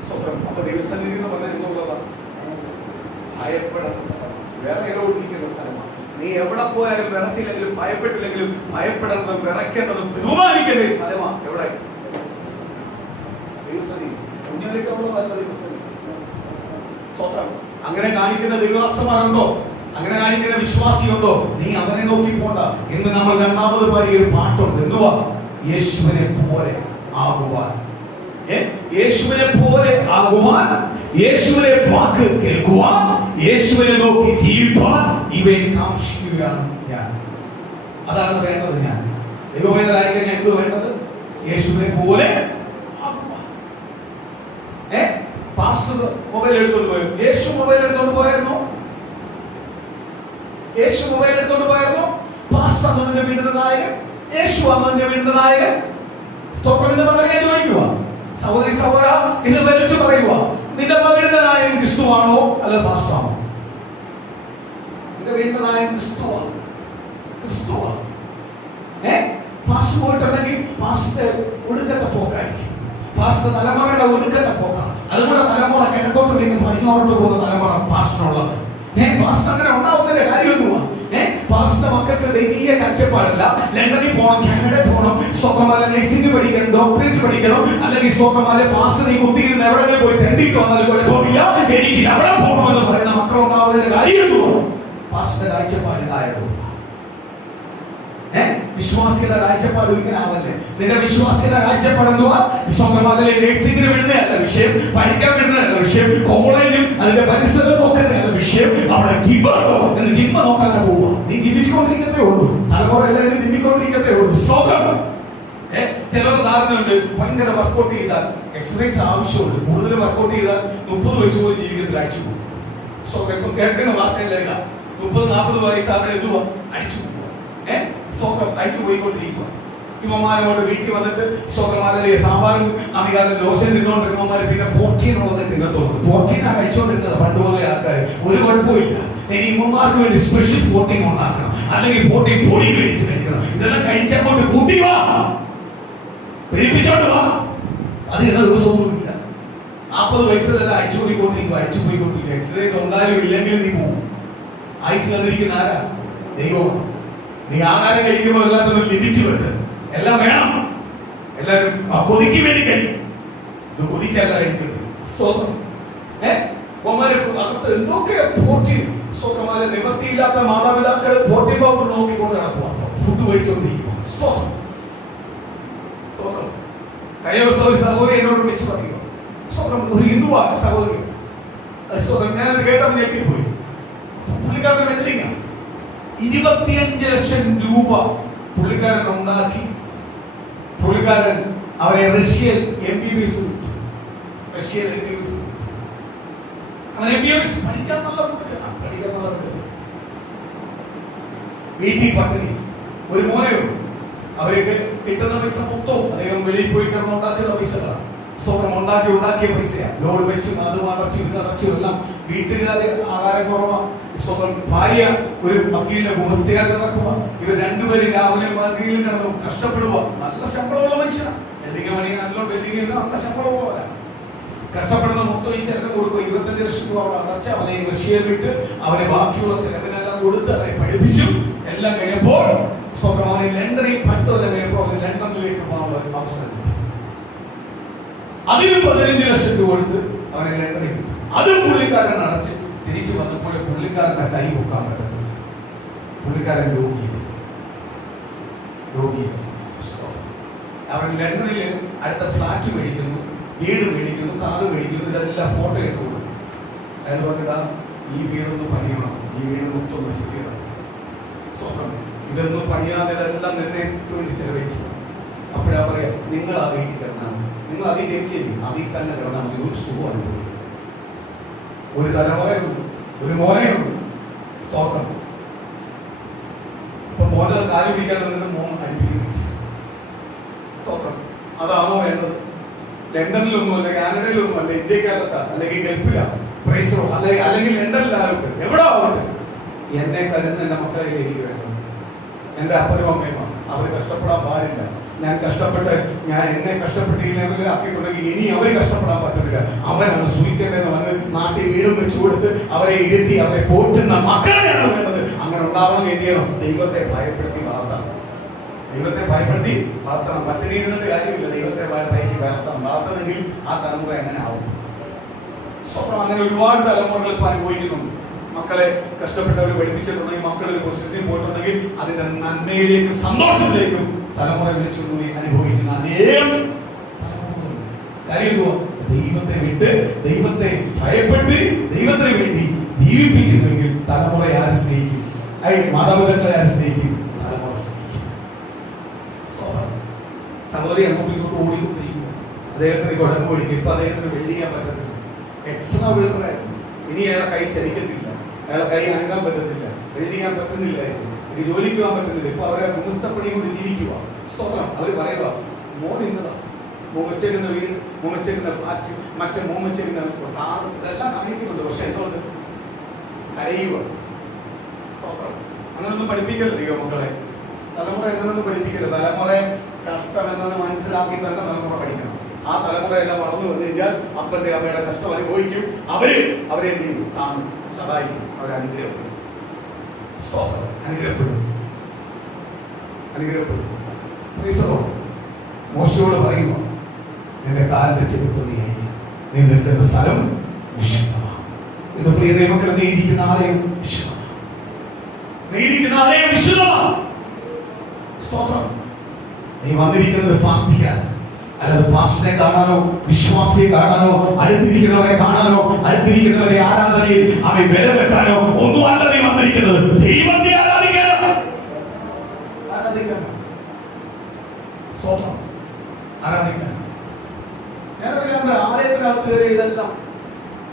സ്തോത്രം. അപ്പൊ ദൈവസന്നിധി എന്ന് പറഞ്ഞാൽ എന്തുള്ളതാണ്? ഭയപ്പെടാത്ത സ്ഥലം, വേറെ ഇരിക്കുന്ന സ്ഥലമാണ്. നീ എവിടെ പോയാലും വിറച്ചില്ലെങ്കിലും ഭയപ്പെട്ടില്ലെങ്കിലും ഭയപ്പെടേണ്ടതും വിറയ്ക്കേണ്ടതും ബഹുമാനിക്കേണ്ട സ്ഥലമാണ്. എവിടെ? ദൈവസന്നിധി. കുഞ്ഞുങ്ങൾക്കുള്ളതല്ല ദൈവസന്നിധി. സ്തോത്രം. അങ്ങനെ കാണിക്കുന്ന ദൈവദാസന്മാരുണ്ടോ? അങ്ങനെ കാണിക്കുന്ന വിശ്വാസിയുണ്ടോ? നീ അവനെ നോക്കി പോണ്ട. ഇന്ന് നമ്മൾ രണ്ടാമത് പാടിയ ഒരു പാട്ടുണ്ട്. എന്തുവാ? യേശുവിനെ പോലെ ആകുവാൻ. യേശുവിനെ പോലെ ആകുവാൻ, യേശുവിനെ വാക്ക് കേൾക്കുവാൻ, യേശുവിനെ നോക്കി ജീവിപ്പാൻ ഇവയെ കാക്ഷിക്കുകയാണ് ഞാൻ. അതാണ് വേണ്ടത്. ഞാൻ ദൈവവേദനായിരിക്കാൻ എന്ത് വേണ്ടത്? യേശുവിനെ പോലെ ആകുവാൻ. പാസ്റ്റർ മൊബൈൽ എടുത്തോണ്ട് പോയോ? യേശു മൊബൈൽ എടുത്തോണ്ട് പോയായിരുന്നോ? യേശു മൊബൈൽ എടുത്തോണ്ട് പോയായിരുന്നോ? പാസ്റ്റർ അന്നെ വീണ്ടും നായകൻ, യേശു അന്നെ വീണ്ടും നായകൻ. സ്തോത്രത്തിന്റെ പകരം ചോദിക്കുക, സഹോദരി സഹോദര, ഇത് വലിച്ചു പറയുക, നിന്റെ മകളുടെ നായകൻ ക്രിസ്തുവാണോ അല്ല പാസ്റ്ററാണോ? നിന്റെ വീണ്ടും നായകൻ ക്രിസ്തുവാണ്. ക്രിസ്തുവാണ്. പാസ്റ്റർ പോയിട്ടുണ്ടെങ്കിൽ പാസ്റ്റർ ഒടുക്കത്തെ പോക്കായിരിക്കും. പാസ്റ്റർ തലമുറയുടെ ഒടുക്കത്തെ പോക്കാണ്. അതുകൂടെ തലമുറ കിഴക്കോട്ട് പിടിക്കും പടിഞ്ഞോട്ട് പോകുന്ന തലമുറ പാസ്റ്ററുള്ളത്. പാസ്റ്റർ അങ്ങനെ ഉണ്ടാവുന്നതിന്റെ കാര്യമൊന്നുമാ. പാസ്റ്റർ മക്കൾക്ക് ദൈവീയ കാഴ്ചപ്പാടല്ല. ലണ്ടനിൽ പോകണം, കാനഡയിൽ പോകണം, സ്വന്തമാല നഴ്സിംഗ് പഠിക്കണം, ഡോക്ടറേറ്റ് പഠിക്കണം, അല്ലെങ്കിൽ സ്വന്തമാല പാസ്റ്റർ ഈ കുത്തിയിരുന്ന് എവിടെയെങ്കിലും പോയി തെണ്ടിയിട്ട് വന്നാലും കുഴപ്പമില്ല, എനിക്ക് എവിടെ പോകണമെന്ന് പറയുന്ന മക്കളുണ്ടാവുന്നതിന്റെ കാര്യമൊന്നുമോ? പാസ്റ്ററുടെ കാഴ്ചപ്പാട് ഇതായിരുന്നു. വിശ്വാസികളുടെ കാഴ്ചപ്പാട് ഒരിക്കലും ആവല്ലേ. നിന്റെ വിശ്വാസികളുടെ കാഴ്ചപ്പാട് എന്തുവാ? സ്വന്തമാലെ നഴ്സിംഗിന് വിടുന്നതല്ല വിഷയം, പഠിക്കാൻ വിടുന്നതല്ല വിഷയം, കോളേജും അതിന്റെ പരിസരം നോക്കുന്നതല്ല വിഷയം. അവിടെ ഗിമ്മ നോക്കാതെ പോവുക. നീ ഗിമ്മിക്കൊണ്ടിരിക്കത്തേ ഉള്ളൂ. തലമുറ എല്ലാവരും ഗിമ്മിക്കൊണ്ടിരിക്കത്തേ ഉള്ളൂ. സ്വന്തം ചിലർ ധാരണയുണ്ട്, ഭയങ്കര വർക്കൗട്ട് ചെയ്താൽ എക്സസൈസ് ആവശ്യമുണ്ട്. കൂടുതൽ വർക്കൗട്ട് ചെയ്താൽ 30 വയസ്സ് പോലും ജീവിതത്തിൽ അടിച്ചു പോകും. ഇപ്പൊ കേൾക്കുന്ന വാർത്തയല്ല, 30-40 വയസ്സാവരെ എന്തുവാ അടിച്ചു പോകും. സ്തോത്രം. അയച്ചു പോയിക്കൊണ്ടിരിക്കുക. ഇവന്മാരോട് വീട്ടിൽ വന്നിട്ട് സ്തോത്രമാലേ സാമ്പാറും അമികാലം ദോശയും തിന്നോണ്ടിരുന്നവന്മാര് പിന്നെ പോർട്ടീനുള്ളത് തിന്നത്തോളൂ. പോർട്ടീനാണ് കഴിച്ചോണ്ടിരുന്നത് പണ്ട് പോലെ ആൾക്കാർ. ഒരു കുഴപ്പമില്ല. ഇനി ഇവന്മാർക്ക് വേണ്ടി സ്പെഷ്യൽ പോർട്ടിങ് ഉണ്ടാക്കണം, അല്ലെങ്കിൽ പോർട്ടിങ് പൊടി മേടിച്ച് കഴിക്കണം. ഇതെല്ലാം കഴിച്ചങ്ങോട്ട് കൂട്ടി വാ, പെരുപ്പിച്ചോണ്ട് വാ. അത് എന്ന ദിവസമൊന്നുമില്ല. 40 വയസ്സിലെല്ലാം അടിച്ചു പോയിക്കൊണ്ടിരിക്കുക, അടിച്ചു പോയിക്കൊണ്ടിരിക്കുക. എക്സസൈസ് ഉണ്ടായാലും ഇല്ലെങ്കിലും നീ പോകും. ആയുസ് വന്നിരിക്കുന്ന ആരാ? ദൈവമാണ്. നീ ആഹാരം കഴിക്കുമ്പോൾ എല്ലാത്തിനും ഒരു ലിമിറ്റ് വെക്ക്. എല്ലാം വേണം. എല്ലാവരും കൊതിക്ക് വേണ്ടി കഴിയും. ഇത് കൊതിക്കല്ല കഴിക്കുന്നത്. സ്തോത്രം. അകത്ത് എന്തൊക്കെ പ്രോട്ടീൻ. സ്തോത്രമാല നിവൃത്തിയില്ലാത്ത മാതാപിതാക്കൾ പ്രോട്ടീൻ പൗഡർ നോക്കിക്കൊണ്ട് നടക്കുക, ഫുഡ് കഴിച്ചുകൊണ്ടിരിക്കുക. സ്തോത്രം. സ്തോത്രം. കഴിഞ്ഞ ദിവസം ഒരു സഹോദരി എന്നോട് വിളിച്ചു പറയുക, സ്തോത്രം, ഒരു ഹിന്ദുവാണ് സഹോദരി. സ്തോത്രം. ഞാനത് കേട്ടപ്പോൾ ഞെട്ടിപ്പോയി. പുള്ളിക്കാരുടെ വെല്ലിങ്ങ 25 ലക്ഷം രൂപ പുള്ളിക്കാരൻ ഉണ്ടാക്കി. പുള്ളിക്കാരൻ അവരെ റഷ്യൻ MBBS റഷ്യൻ MBBS അവൻ MBBS പഠിക്കാൻ നല്ല വീട്ടിൽ പട്ടിണി. ഒരു മോനെയുള്ളൂ. അവർക്ക് കിട്ടുന്ന പൈസ മൊത്തവും അദ്ദേഹം വെളിയിൽ പോയി കിടന്നുണ്ടാക്കുന്ന പൈസകളാണ്. സ്തോത്രം. ഉണ്ടാക്കിയ പൈസയാണ്. ലോഡ് വെച്ചും അതും അടച്ചും എല്ലാം. വീട്ടുകാര് ആഹാരം കുറവാണ്. സ്വന്തം ഭാര്യ ഒരു വക്കീലിന്റെ ഗുമസ്തിയായിട്ട് നടക്കുക. ഇവർ രണ്ടുപേരും രാവിലെ വക്കീലിൽ കിടന്നു കഷ്ടപ്പെടുക. നല്ല ശമ്പളമുള്ള മനുഷ്യനാണ്. നല്ല ശമ്പളമുള്ള കഷ്ടപ്പെടുന്ന മൊത്തം ഈ ചെലവ് കൊടുക്കുക. 25 ലക്ഷം രൂപ അവിടെ അടച്ച് അവനെ റഷ്യയിൽ വിട്ട് അവനെ ബാക്കിയുള്ള ചെലവിനെല്ലാം കൊടുത്ത് അവരെ പഠിപ്പിച്ചു. എല്ലാം കഴിഞ്ഞപ്പോൾ സ്വന്തം അവനെ ലണ്ടനിൽ പഠിത്തമെല്ലാം കഴിഞ്ഞപ്പോൾ അവൻ ലണ്ടനിലേക്ക് പോകാൻ അവസരം. അതിന് 15 ലക്ഷം രൂപ കൊടുത്ത് അവനെ ലണ്ടനിൽ വിട്ടു. അതും പുള്ളിക്കാരൻ അടച്ച് തിരിച്ചു വന്നപ്പോൾ പുള്ളിക്കാരന്റെ കൈ പൊക്കാൻ പറ്റുന്നു. പുള്ളിക്കാരൻ രോഗിയാണ്. അവൻ ലണ്ടനിൽ അടുത്ത ഫ്ലാറ്റ് മേടിക്കുന്നു, വീട് മേടിക്കുന്നു, കാറ് മേടിക്കുന്നു, ഇതെല്ലാം ഫോട്ടോ ഇട്ട് കൊടുക്കും. അയാൾ പറഞ്ഞിടാ ഈ വീടൊന്നും പണിയണം, ഈ വീട് മൊത്തം നശിച്ചതാണ്. സ്വന്തം ഇതൊന്നും പണിയാതെ ഇതെല്ലാം നിർണ്ണയത്തിന് വേണ്ടി ചെലവഴിച്ചു. അപ്പോഴാ പറയാ നിങ്ങൾ ആ വീട്ടിൽ കിടന്നാൽ നിങ്ങൾ അതിൽ ജനിച്ചിരിക്കും, അതിൽ തന്നെ കിടന്നാൽ മതി, ഒരു സുഖം അനുഭവിക്കും. ഒരു തലമുറയുണ്ട്, ഒരു മോനെയുണ്ട്. സ്തോത്രം. ഇപ്പൊ മോനെ കാല് പിടിക്കാനുണ്ടെങ്കിൽ മോൻ അടിപ്പിക്കുന്നില്ല. സ്തോത്രം. അതാണോ വേണ്ടത്? ലണ്ടനിലൊന്നും അല്ല, കാനഡയിലൊന്നും അല്ല, ഇന്ത്യക്കകത്ത അല്ലെങ്കിൽ ഗൾഫിലാണ് പ്രൈസോ അല്ലെങ്കിൽ ലണ്ടനിലാർക്ക് എവിടെ ആവട്ടെ, എന്നെ കരുതുന്ന എന്റെ മക്കളെ എനിക്ക് വേണം. എന്റെ അപ്പനും അമ്മയുമാണ്, അവർ കഷ്ടപ്പെടാൻ പാടില്ല. ഞാൻ കഷ്ടപ്പെട്ട് എന്നെ കഷ്ടപ്പെട്ടില്ലെങ്കിൽ ആക്കിയിട്ടുണ്ടെങ്കിൽ ഇനി അവർ കഷ്ടപ്പെടാൻ പറ്റത്തില്ല. അവരാണ് സൂക്ഷിക്കേണ്ടതെന്ന് പറഞ്ഞ് നാട്ടിൽ വീടും വെച്ചു കൊടുത്ത് അവരെ ഇരുത്തി അവരെ പോറ്റുന്ന മക്കളെയാണ് വേണ്ടത്. അങ്ങനെ ഉണ്ടാവണം. എന്ത് ചെയ്യണം? ദൈവത്തെ ഭയപ്പെടുത്തി വളർത്തണം. ദൈവത്തെ ഭയപ്പെടുത്തി വളർത്തണം. മറ്റൊരു ഇരുന്നിട്ട് കാര്യമില്ല. ദൈവത്തെ ഭയപ്പെടുത്തി വളർത്തണമെങ്കിൽ ആ തലമുറ എങ്ങനെ ആവും? സ്വപ്നം. അങ്ങനെ ഒരുപാട് തലമുറകൾ ഇപ്പൊ അനുഭവിക്കുന്നുണ്ട്. മക്കളെ കഷ്ടപ്പെട്ടവർ പഠിപ്പിച്ചിട്ടുണ്ടെങ്കിൽ, മക്കൾ ഒരു പൊസിഷനിൽ പോയിട്ടുണ്ടെങ്കിൽ അതിന്റെ നന്മയിലേക്കും സന്തോഷത്തിലേക്കും തലമുറ വിളിച്ചുകൊണ്ടുപോയി അനുഭവിക്കുന്ന അനേകം കാര്യ ദൈവത്തെ വിട്ട് ദൈവത്തെ ഭയപ്പെട്ട് ദൈവത്തിന് വേണ്ടി ജീവിപ്പിക്കുന്നുവെങ്കിൽ തലമുറയെ ആര് സ്നേഹിക്കും? മാതാപിതാക്കളെ ആര് സ്നേഹിക്കും? തലമുറ സ്നേഹിക്കും. സഹോദരി അങ്ങോട്ടും ഇങ്ങോട്ടും ഓടിക്കൊണ്ടിരിക്കും. അദ്ദേഹത്തിന് കുഴമ്പ് പിടിക്കും. ഇപ്പൊ അദ്ദേഹത്തിന് വെൽഡ് ചെയ്യാൻ പറ്റത്തില്ല. എക്സ്ട്രാ വെൽഡറായിരുന്നു. ഇനി അയാളെ കൈ ചലിക്കത്തില്ല, അയാളെ കൈ അനങ്ങാൻ പറ്റത്തില്ല, വെൽഡ് ചെയ്യാൻ പറ്റുന്നില്ലായിരുന്നു, ഇനി ജോലിക്ക് പോകാൻ പറ്റുന്നില്ല. ഇപ്പൊ അവരെ ഗുണസ്ഥപ്പണി കൊണ്ട് ജീവിക്കുക. സ്തോത്രം. അവര് പറയുക മോൻ ഇന്നതാ, മോൻ വെച്ചേക്കുന്ന വീട്, മോൻ വെച്ചേക്കുന്ന ഫ്ലാറ്റ്, മറ്റേ മോൻ വെച്ചേക്കുന്ന കാറ്, ഇതെല്ലാം അറിയിക്കുന്നുണ്ട്. പക്ഷെ എന്തുകൊണ്ട് കരയുക? സ്തോത്രം. അങ്ങനൊന്നും പഠിപ്പിക്കല്ല ദൈവ മക്കളെ. തലമുറ അങ്ങനൊന്നും പഠിപ്പിക്കല്ല. തലമുറയെ കഷ്ടം എന്നത് മനസ്സിലാക്കി തന്നെ തലമുറ പഠിക്കണം. ആ തലമുറയെല്ലാം വളർന്നു വന്നു കഴിഞ്ഞാൽ അപ്പന്റെ അമ്മയുടെ കഷ്ടം അനുഭവിക്കും. അവരെ എന്ത് ചെയ്യും? കാണും, സഹായിക്കും, അവരെ അനുഗ്രഹപ്പെടും. സ്തോത്രം. അനുഗ്രഹപ്പെടും. മോശയോട് പറയുക, നിന്റെ കാലിന്റെ ചെരുപ്പ് നീ നിൽക്കുന്ന സ്ഥലം വിശുദ്ധമാണ്. ഇത് പ്രിയ ദൈവമക്കളെ, നീ ഇരിക്കുന്ന ആലയം വിശുദ്ധമാണ്. നീ ഇരിക്കുന്ന ആലയം വിശുദ്ധമാണ്. സ്തോത്രം. നീ വന്നിരിക്കുന്നത് പ്രാർത്ഥിക്കാൻ, അല്ലാതെ പാസ്റ്ററെ കാണാനോ വിശ്വാസിയെ കാണാനോ അടുത്തിരിക്കുന്നവരെ കാണാനോ അടുത്തിരിക്കുന്നവരെ ആരാധനയിൽ അവരെ വില വെക്കാനോ ഒന്നുമല്ല നീ വന്നിരിക്കുന്നത്. ദൈവത്തെ ആരാധിക്കാനോ. സ്തോത്രം. ആരാധിക്കാൻ. ഞാനറിയാം ആലയത്തിനകത്ത് കയറി ഇതെല്ലാം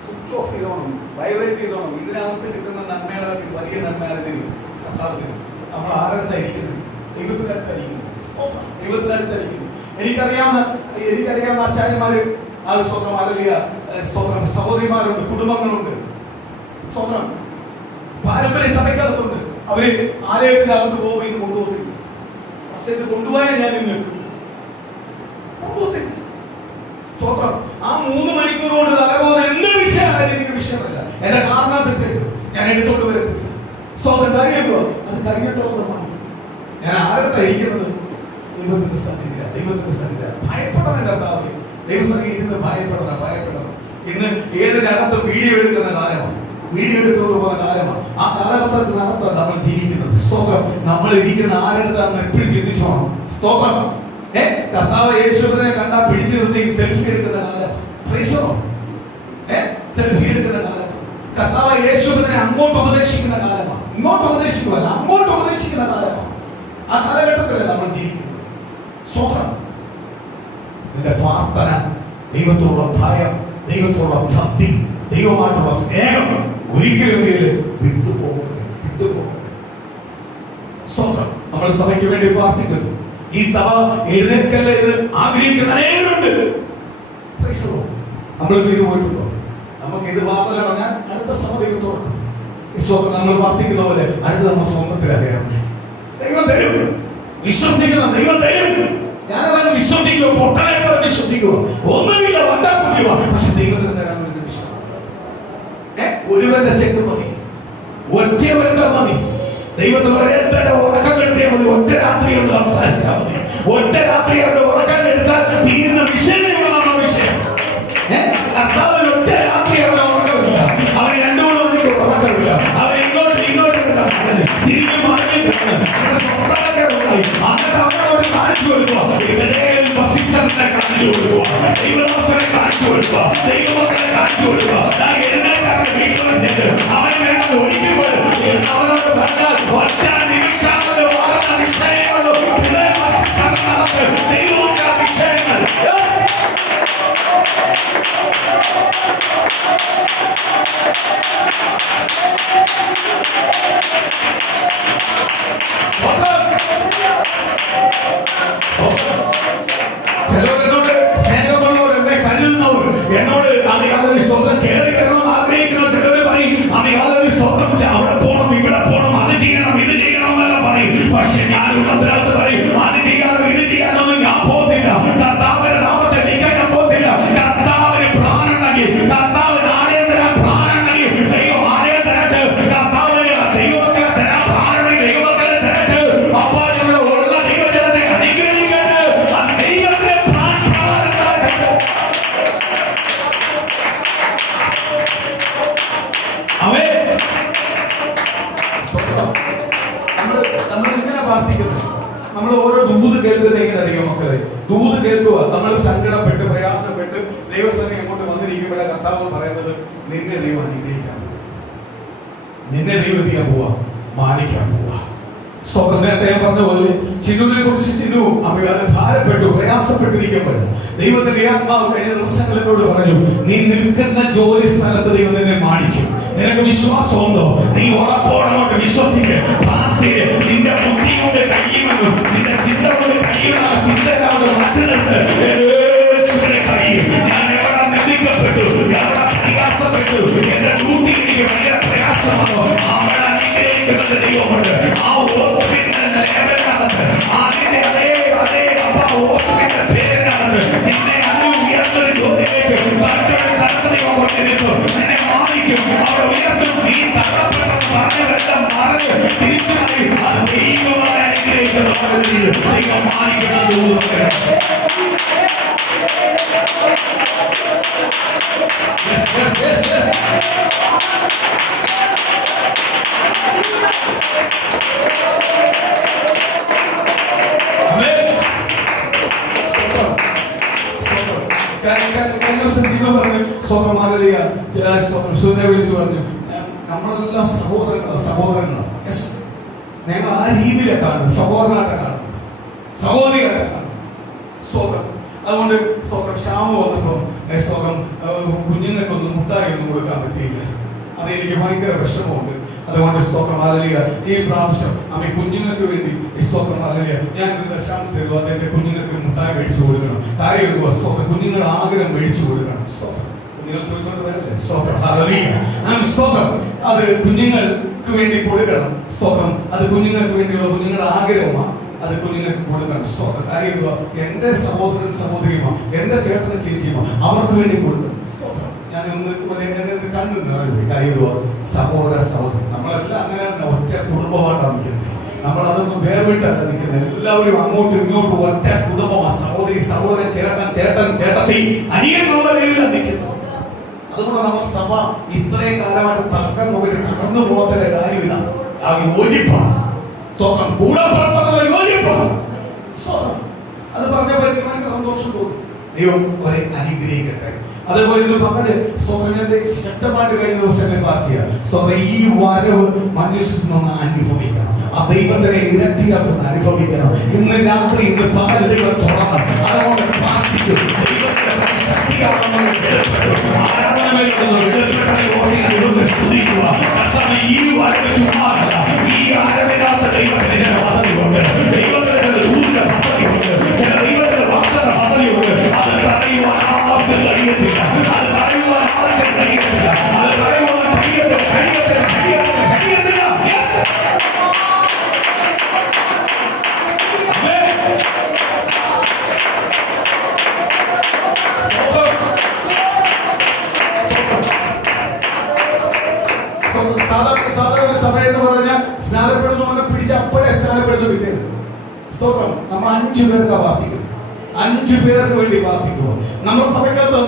സ്വിച്ച് ഓഫ് ചെയ്തോണം, വൈബ്രേറ്റ് ചെയ്തോണം. ഇതിനകത്ത് കിട്ടുന്ന നന്മയുടെ വലിയ നന്മയാണ് കർത്താവിന്. നമ്മൾ ആരടുത്തായിരിക്കുന്നത്? ദൈവത്തിന്റെ അടുത്തായിരിക്കുന്നു. സ്തോത്രം. ദൈവത്തിന്റെ അടുത്തായിരിക്കുന്നു. എനിക്കറിയാവുന്ന ആചാര്യന്മാര് സ്തോത്രം, അല്ലെങ്കിൽ സ്തോത്രം, സഹോദരിമാരുണ്ട്, കുടുംബങ്ങളുണ്ട്. സ്തോത്രം. പാരമ്പര്യ സഭയ്ക്കകത്തുണ്ട്. അവര് ആലയത്തിനകത്ത് പോകുമ്പോൾ ഇത് കൊണ്ടുപോകും. പക്ഷെ ഇത് കൊണ്ടുപോയാൽ ഞാൻ നിൽക്കും. സ്തോത്രം. ആ 3 മണിക്കൂർ കൊണ്ട് തലപോകുന്ന എന്ത് വിഷയമായാലും എനിക്ക് വിഷയമല്ല. എന്റെ കാരണത്തെ ഞാൻ എടുത്തോണ്ട് വരത്തില്ല. സ്തോത്രം. കാര്യമോ അത് കഴിഞ്ഞിട്ടോന്നമാണ്. ഞാൻ ആരത്തായിരിക്കുന്നത്? ദൈവത്തിന്റെ സന്നിധിയില. ദൈവത്തിന്റെ സന്നിധിയില. ഭയപ്പെടണം കർത്താവേ. ദൈവസന്നിധിയിൽ ഇരുന്ന് ഭയപ്പെടണം. ഇന്ന് ഏതിനകത്ത് വീഡിയോ എടുക്കുന്ന കാലമാണ്, വീഡിയോ എടുത്തുകൊണ്ട് പോകുന്ന കാലമാണ്. ആ കാലഘട്ടത്തിനകത്താണ് നമ്മൾ ജീവിക്കുന്നത്. സ്തോത്രം. നമ്മൾ ഇരിക്കുന്ന ആരടുത്താണ് എപ്പോഴും ചിന്തിച്ചോണം. സ്തോത്രം. കർത്താവ് യേശുവിനെ കണ്ടാ പിടിച്ചു നിർത്തി സെൽഫി എടുക്കുന്ന കാലം. സെൽഫി എടുക്കുന്ന കാലം. കർത്താവ് യേശുവിനെ അങ്ങോട്ട് ഉപദേശിക്കുന്ന കാലമാണ്. ഇങ്ങോട്ട് ഉപദേശിക്കുമല്ല, അങ്ങോട്ട് ഉപദേശിക്കുന്ന കാലമാണ്. ആ കാലഘട്ടത്തിലേ നമ്മൾ ജീവിക്കുന്നത്. സ്തോത്രം. നിന്റെ പ്രാർത്ഥന, ദൈവത്തോടുള്ള ഭയം, ദൈവത്തോടുള്ള ഭക്തി, ദൈവമായിട്ടുള്ള സ്നേഹം ഒരിക്കലും വിട്ടുപോകരുത്. സ്തോത്രം. നമ്മൾ സഭയ്ക്ക് വേണ്ടി പ്രാർത്ഥിക്കുന്നു. ഈ സഭ എഴുന്നേൽക്കല്ലേ എന്ന് ആഗ്രഹിക്കുന്ന അനേകരുണ്ട്. നമ്മൾ വീട് പോയിട്ടുണ്ടോ? നമുക്ക് ഇത് വാർത്തല പറഞ്ഞാൽ അടുത്ത സഭ ദൈവം തുറക്കും. നമ്മൾ പ്രാർത്ഥിക്കുന്ന പോലെ അടുത്ത നമ്മൾ സ്വന്തത്തിലറിയാം. ദൈവം തരും. വിശ്വസിക്കണം. ദൈവം തരും. ഞാനതല്ല വിശ്വസിക്കുക, പൊട്ടനെ പോലെ വിശ്വസിക്കുക. ഒന്നുമില്ല, വട്ടാക്കുതിവ. പക്ഷെ ദൈവത്തിന് തരാൻ വേണ്ടി വിശ്വസിക്കുക. ഒരുവന്റെ ചെക്ക് മതി, ഒറ്റവരുടെ മതി. ദൈവത്തിന് ഒരേത്തരുടെ ഉറക്കം എടുത്തിയാൽ മതി. ഒറ്റ രാത്രി കൊണ്ട് സംസാരിച്ചാൽ മതി. ഒറ്റ രാത്രി കൊണ്ട് ഉറക്കം എടുത്താൽ തീരുന്ന വിഷയങ്ങളാണ് വിഷയം. കർത്താവിന് ഒറ്റ രാത്രി അവരുടെ ഉറക്കമില്ല. അവന് 2-3 മണിക്കൂർ ഉറക്കമില്ല. അവൻ ഇങ്ങോട്ട് തിരിഞ്ഞു അങ്ങനെ അവരോട് കാണിച്ചു കൊടുക്കുക. ഇവരെയും വസിഷ്ഠനെ കാണിച്ചു കൊടുക്കുക, ദൈവദാസനെ കാണിച്ചു കൊടുക്കുക, ദൈവമക്കളെ കാണിച്ചു കൊടുക്കുക. വീട്ടിൽ വന്നിട്ട് അവനെ വേണം ഒഴിക്കുമ്പോൾ അവനോട് പറഞ്ഞാൽ ഒറ്റ നിമിഷം കൊണ്ട് ഓരോ വിഷയങ്ങളും ദൈവമക്കള വിഷയങ്ങൾ ചിലവരോട് സ്നേഹമുള്ളവർ എന്നെ കരുതുന്നവർ എന്നോട് അയാളൊരു സ്വന്തം കയറി കയറണം ആഗ്രഹിക്കുന്ന ചിലവർ പറയും അയാളൊരു സ്വന്തം അവിടെ പോകണം ഇവിടെ പോകണം അത് ചെയ്യണം ഇത് ചെയ്യണം എന്നല്ല പറയും. പക്ഷെ ഞാനുള്ള ഒരാൾക്ക് പറയും അത് ചെയ്യാനോ ഇത് ചെയ്യാനൊന്നും ഞാൻ പോകത്തില്ല. കർത്താവിന്റെ നാമത്തെ നിൽക്കാൻ ഞാൻ പോകത്തില്ല. കർത്താവിന് പ്രാണുണ്ടെങ്കിൽ കർത്താവിന് ആലയം തരാൻ പ്രാണുണ്ടെങ്കിൽ ദൈവം ആലയം തരട്ടെ. കർത്താവിന് ദൈവമക്കളെ തരാൻ പ്രാണുണ്ടെങ്കിൽ ദൈവമക്കളെ തരട്ടെ. അപ്പോൾ ഉള്ള ദൈവജനത്തെ അനുഗ്രഹിക്കട്ടെ. ആ ദൈവത്തിന്റെ നമ്മളിങ്ങനെ പ്രാർത്ഥിക്കുന്നു. നമ്മൾ ഓരോ ദൂത് കേൾക്കുന്നത് എങ്ങനെ അറിയോ മക്കളെ? ദൂത് കേൾക്കുക. നമ്മൾ സങ്കടപ്പെട്ട് പ്രയാസപ്പെട്ട് ദൈവസേന അങ്ങോട്ട് വന്നിരിക്കുമ്പോഴേ കർത്താവ് പറയുന്നത് നിന്നെ ദൈവം അനുഗ്രഹിക്കാൻ പോവാ, നിന്നെ ദൈവം ചെയ്യാൻ പോവാ, മാനിക്കാൻ പോവാ. നേരത്തെ ഞാൻ പറഞ്ഞ പോലെ ചിന്നുവിനെ കുറിച്ച് ചിന്നു അവയാലും ഭാരപ്പെട്ടു പ്രയാസപ്പെട്ടിരിക്കുമ്പോൾ ദൈവത്തിന്റെ ആത്മാവ് കഴിഞ്ഞ ദിവസങ്ങളോട് പറഞ്ഞു നീ നിൽക്കുന്ന ജോലി സ്ഥലത്ത് ദൈവം നിന്നെ മാനിക്കും. നിനക്ക് വിശ്വാസമുണ്ടോ? നീ ഉറപ്പോടങ്ങോട്ട് വിശ്വസിക്ക്, പ്രാർത്ഥിക്ക്. നിന്റെ ബുദ്ധി കൊണ്ട് കഴിയുമെന്നും നിന്റെ ചിന്ത കൊണ്ട് കഴിയുന്ന ചിന്തകളോട് മാറ്റുന്നുണ്ട്. ഞാൻ എവിടെ നിന്ദിക്കപ്പെട്ടു, എവിടെ പ്രയാസപ്പെട്ടു, എന്റെ ഡ്യൂട്ടി എനിക്ക് ഭയങ്കര പ്രയാസമാണോ, അവിടെ അനുഗ്രഹിക്കുന്നത് ദൈവമുണ്ട്. ആ ഹോസ്പിറ്റൽ ലെവലിനകത്ത് അതിന്റെ അതേ അപ്പൊ ഹോസ്പിറ്റൽ പേരിനകത്ത് നിന്നെ ഉയർന്നൊരു ജോലിയിലേക്ക് മറ്റൊരു സ്ഥലത്ത് ദൈവം കൊണ്ടിരുന്നു. നിന്നെ മാനിക്കും, അവിടെ ഉയർത്തും. നീ തകപ്പെട്ടെന്ന് പറഞ്ഞവരെല്ലാം മാറി തിരിച്ചു പറയും അത് ദൈവങ്ങളെ അനുഗ്രഹിച്ചത് ദൈവം മാനിക്കുന്നത്. Yes, yes, yes, yes. വിളിച്ചു പറഞ്ഞു നമ്മളെല്ലാം സഹോദരങ്ങളാണ്. ഞങ്ങൾ ആ രീതിയിലെ കാണുന്നത്, സഹോദരനായിട്ട് കാണുന്നത്, സഹോദരിയായിട്ട് കാണുന്നത്. സ്തോത്രം. അതുകൊണ്ട് സ്തോത്രം ക്ഷാമം വന്നപ്പോൾ സ്തോത്രം കുഞ്ഞുങ്ങൾക്കൊന്നും മുട്ടായി ഒന്നും കൊടുക്കാൻ പറ്റിയില്ല. അതെനിക്ക് ഭയങ്കര വിഷമമുണ്ട്. അതുകൊണ്ട് സ്തോത്രം ഹല്ലേലൂയ. ഈ പ്രാവശ്യം അമ്മ കുഞ്ഞുങ്ങൾക്ക് വേണ്ടി സ്തോത്രം ഹല്ലേലൂയ ഞാൻ ദശാംശം ചെയ്തു. അതെന്റെ കുഞ്ഞുങ്ങൾക്ക് മുട്ടായി മേടിച്ചു കൊടുക്കണം. കാര്യം എന്തുവാ? സ്തോത്രം കുഞ്ഞുങ്ങൾ ആഗ്രഹം മേടിച്ചു കൊടുക്കണം. സ്തോത്രം കുഞ്ഞുങ്ങൾ ചോദിച്ചോണ്ട് വരല്ലേ? സ്തോത്രം ഹല്ലേലൂയ. സ്തോത്രം അത് കുഞ്ഞുങ്ങൾക്ക് വേണ്ടി കൊടുക്കണം. സ്തോത്രം അത് കുഞ്ഞുങ്ങൾക്ക് വേണ്ടിയുള്ള കുഞ്ഞുങ്ങളുടെ ആഗ്രഹമാണ്. അത് കുഞ്ഞുങ്ങൾക്ക് കൊടുക്കണം. സ്തോത്രം കാര്യം എന്തുവാ? എന്റെ സഹോദരൻ സഹോദരിയുമോ എന്റെ ചേട്ടനും ചേച്ചിയുമോ അവർക്ക് വേണ്ടി കൊടുക്കണം. സ്തോത്രം ഞാൻ ഒന്ന് കണ്ടു കാര്യമോ സഹോദര സഹോദരൻ നമ്മളെല്ലാം അങ്ങനെ ഒറ്റ കുടുംബമായിട്ടാണ് നിൽക്കുന്നത്. നമ്മളതൊന്നും വേർവിട്ടല്ല നിൽക്കുന്നത്. എല്ലാവരും അങ്ങോട്ടും ഇങ്ങോട്ടും ഒറ്റ കുടുംബമാണ്. സഹോദരി സഹോദരൻ ചേട്ടൻ ചേട്ടൻ ചേട്ടത്തി അനിയനുള്ള പേരിലാണ് നിൽക്കുന്നത്. അതുകൊണ്ട് നമ്മൾ സഭ ഇത്രയും കാലമായിട്ട് തർക്കം നോക്കിയിട്ട് തകർന്നു പോകാത്ത കാര്യമില്ല. ആ യോജിപ്പാണ്. തോന്നാം കൂടെ പുറപ്പെടുന്ന യോജിപ്പാണ്. അത് പറഞ്ഞപ്പോൾ എനിക്ക് ഭയങ്കര സന്തോഷം തോന്നി. ദൈവം ഒരേ അനുഗ്രഹിക്കട്ടെ. അതേപോലെ ഇന്ന് പകല് സ്തോത്രത്തെ ശക്തമായിട്ട് കഴിഞ്ഞ ദിവസങ്ങളിൽ പ്രാർത്ഥിക്കുക. സ്തോത്രം ഈ വരവ് മനുഷ്യനൊന്ന് അനുഭവിക്കണം. ആ ദൈവത്തിനെ ഇരട്ടിയാക്കുന്ന അനുഭവിക്കണം. ഇന്ന് രാത്രി ഇന്ന് പകൽ ദൈവം തുറന്ന് അതുകൊണ്ട് പ്രാർത്ഥിച്ചു. ദൈവത്തിന്റെ ശക്തിയാണെന്ന് സ്തുതിക്കുക. ഈ വരവ് ചുമ്മാറില്ല. ഈ ആരവില്ലാത്ത ദൈവത്തിന് പദ്ധതിയുണ്ട്. ദൈവത്തിന്റെ ഊർജ്ജ പദ്ധതിയുണ്ട്. ദൈവത്തിന്റെ വാഗ്ദത്ത പദ്ധതിയുണ്ട്. അത് പറയുവാൻ ആർക്കും കഴിയത്തില്ല. അത് പറയുവാൻ ആർക്കും കഴിയത്തില്ല. അത് പറയുവാൻ കഴിയത്തില്ല. കഴിയത്തില്ല കഴിയത്തില്ല കഴിയത്തില്ല. സാധാരണ സഭ എന്ന് പറഞ്ഞാൽ സ്നാനപ്പെടുന്നവനെ പിടിച്ച് അപ്പോഴേ സ്നാനപ്പെടുന്നു കിട്ടിയത്. സ്തോത്രം നമ്മൾ 5 പേർക്ക് പ്രാർത്ഥിക്കും. 5 പേർക്ക് വേണ്ടി പ്രാർത്ഥിക്കുക. നമ്മുടെ സഭയ്ക്കകത്ത്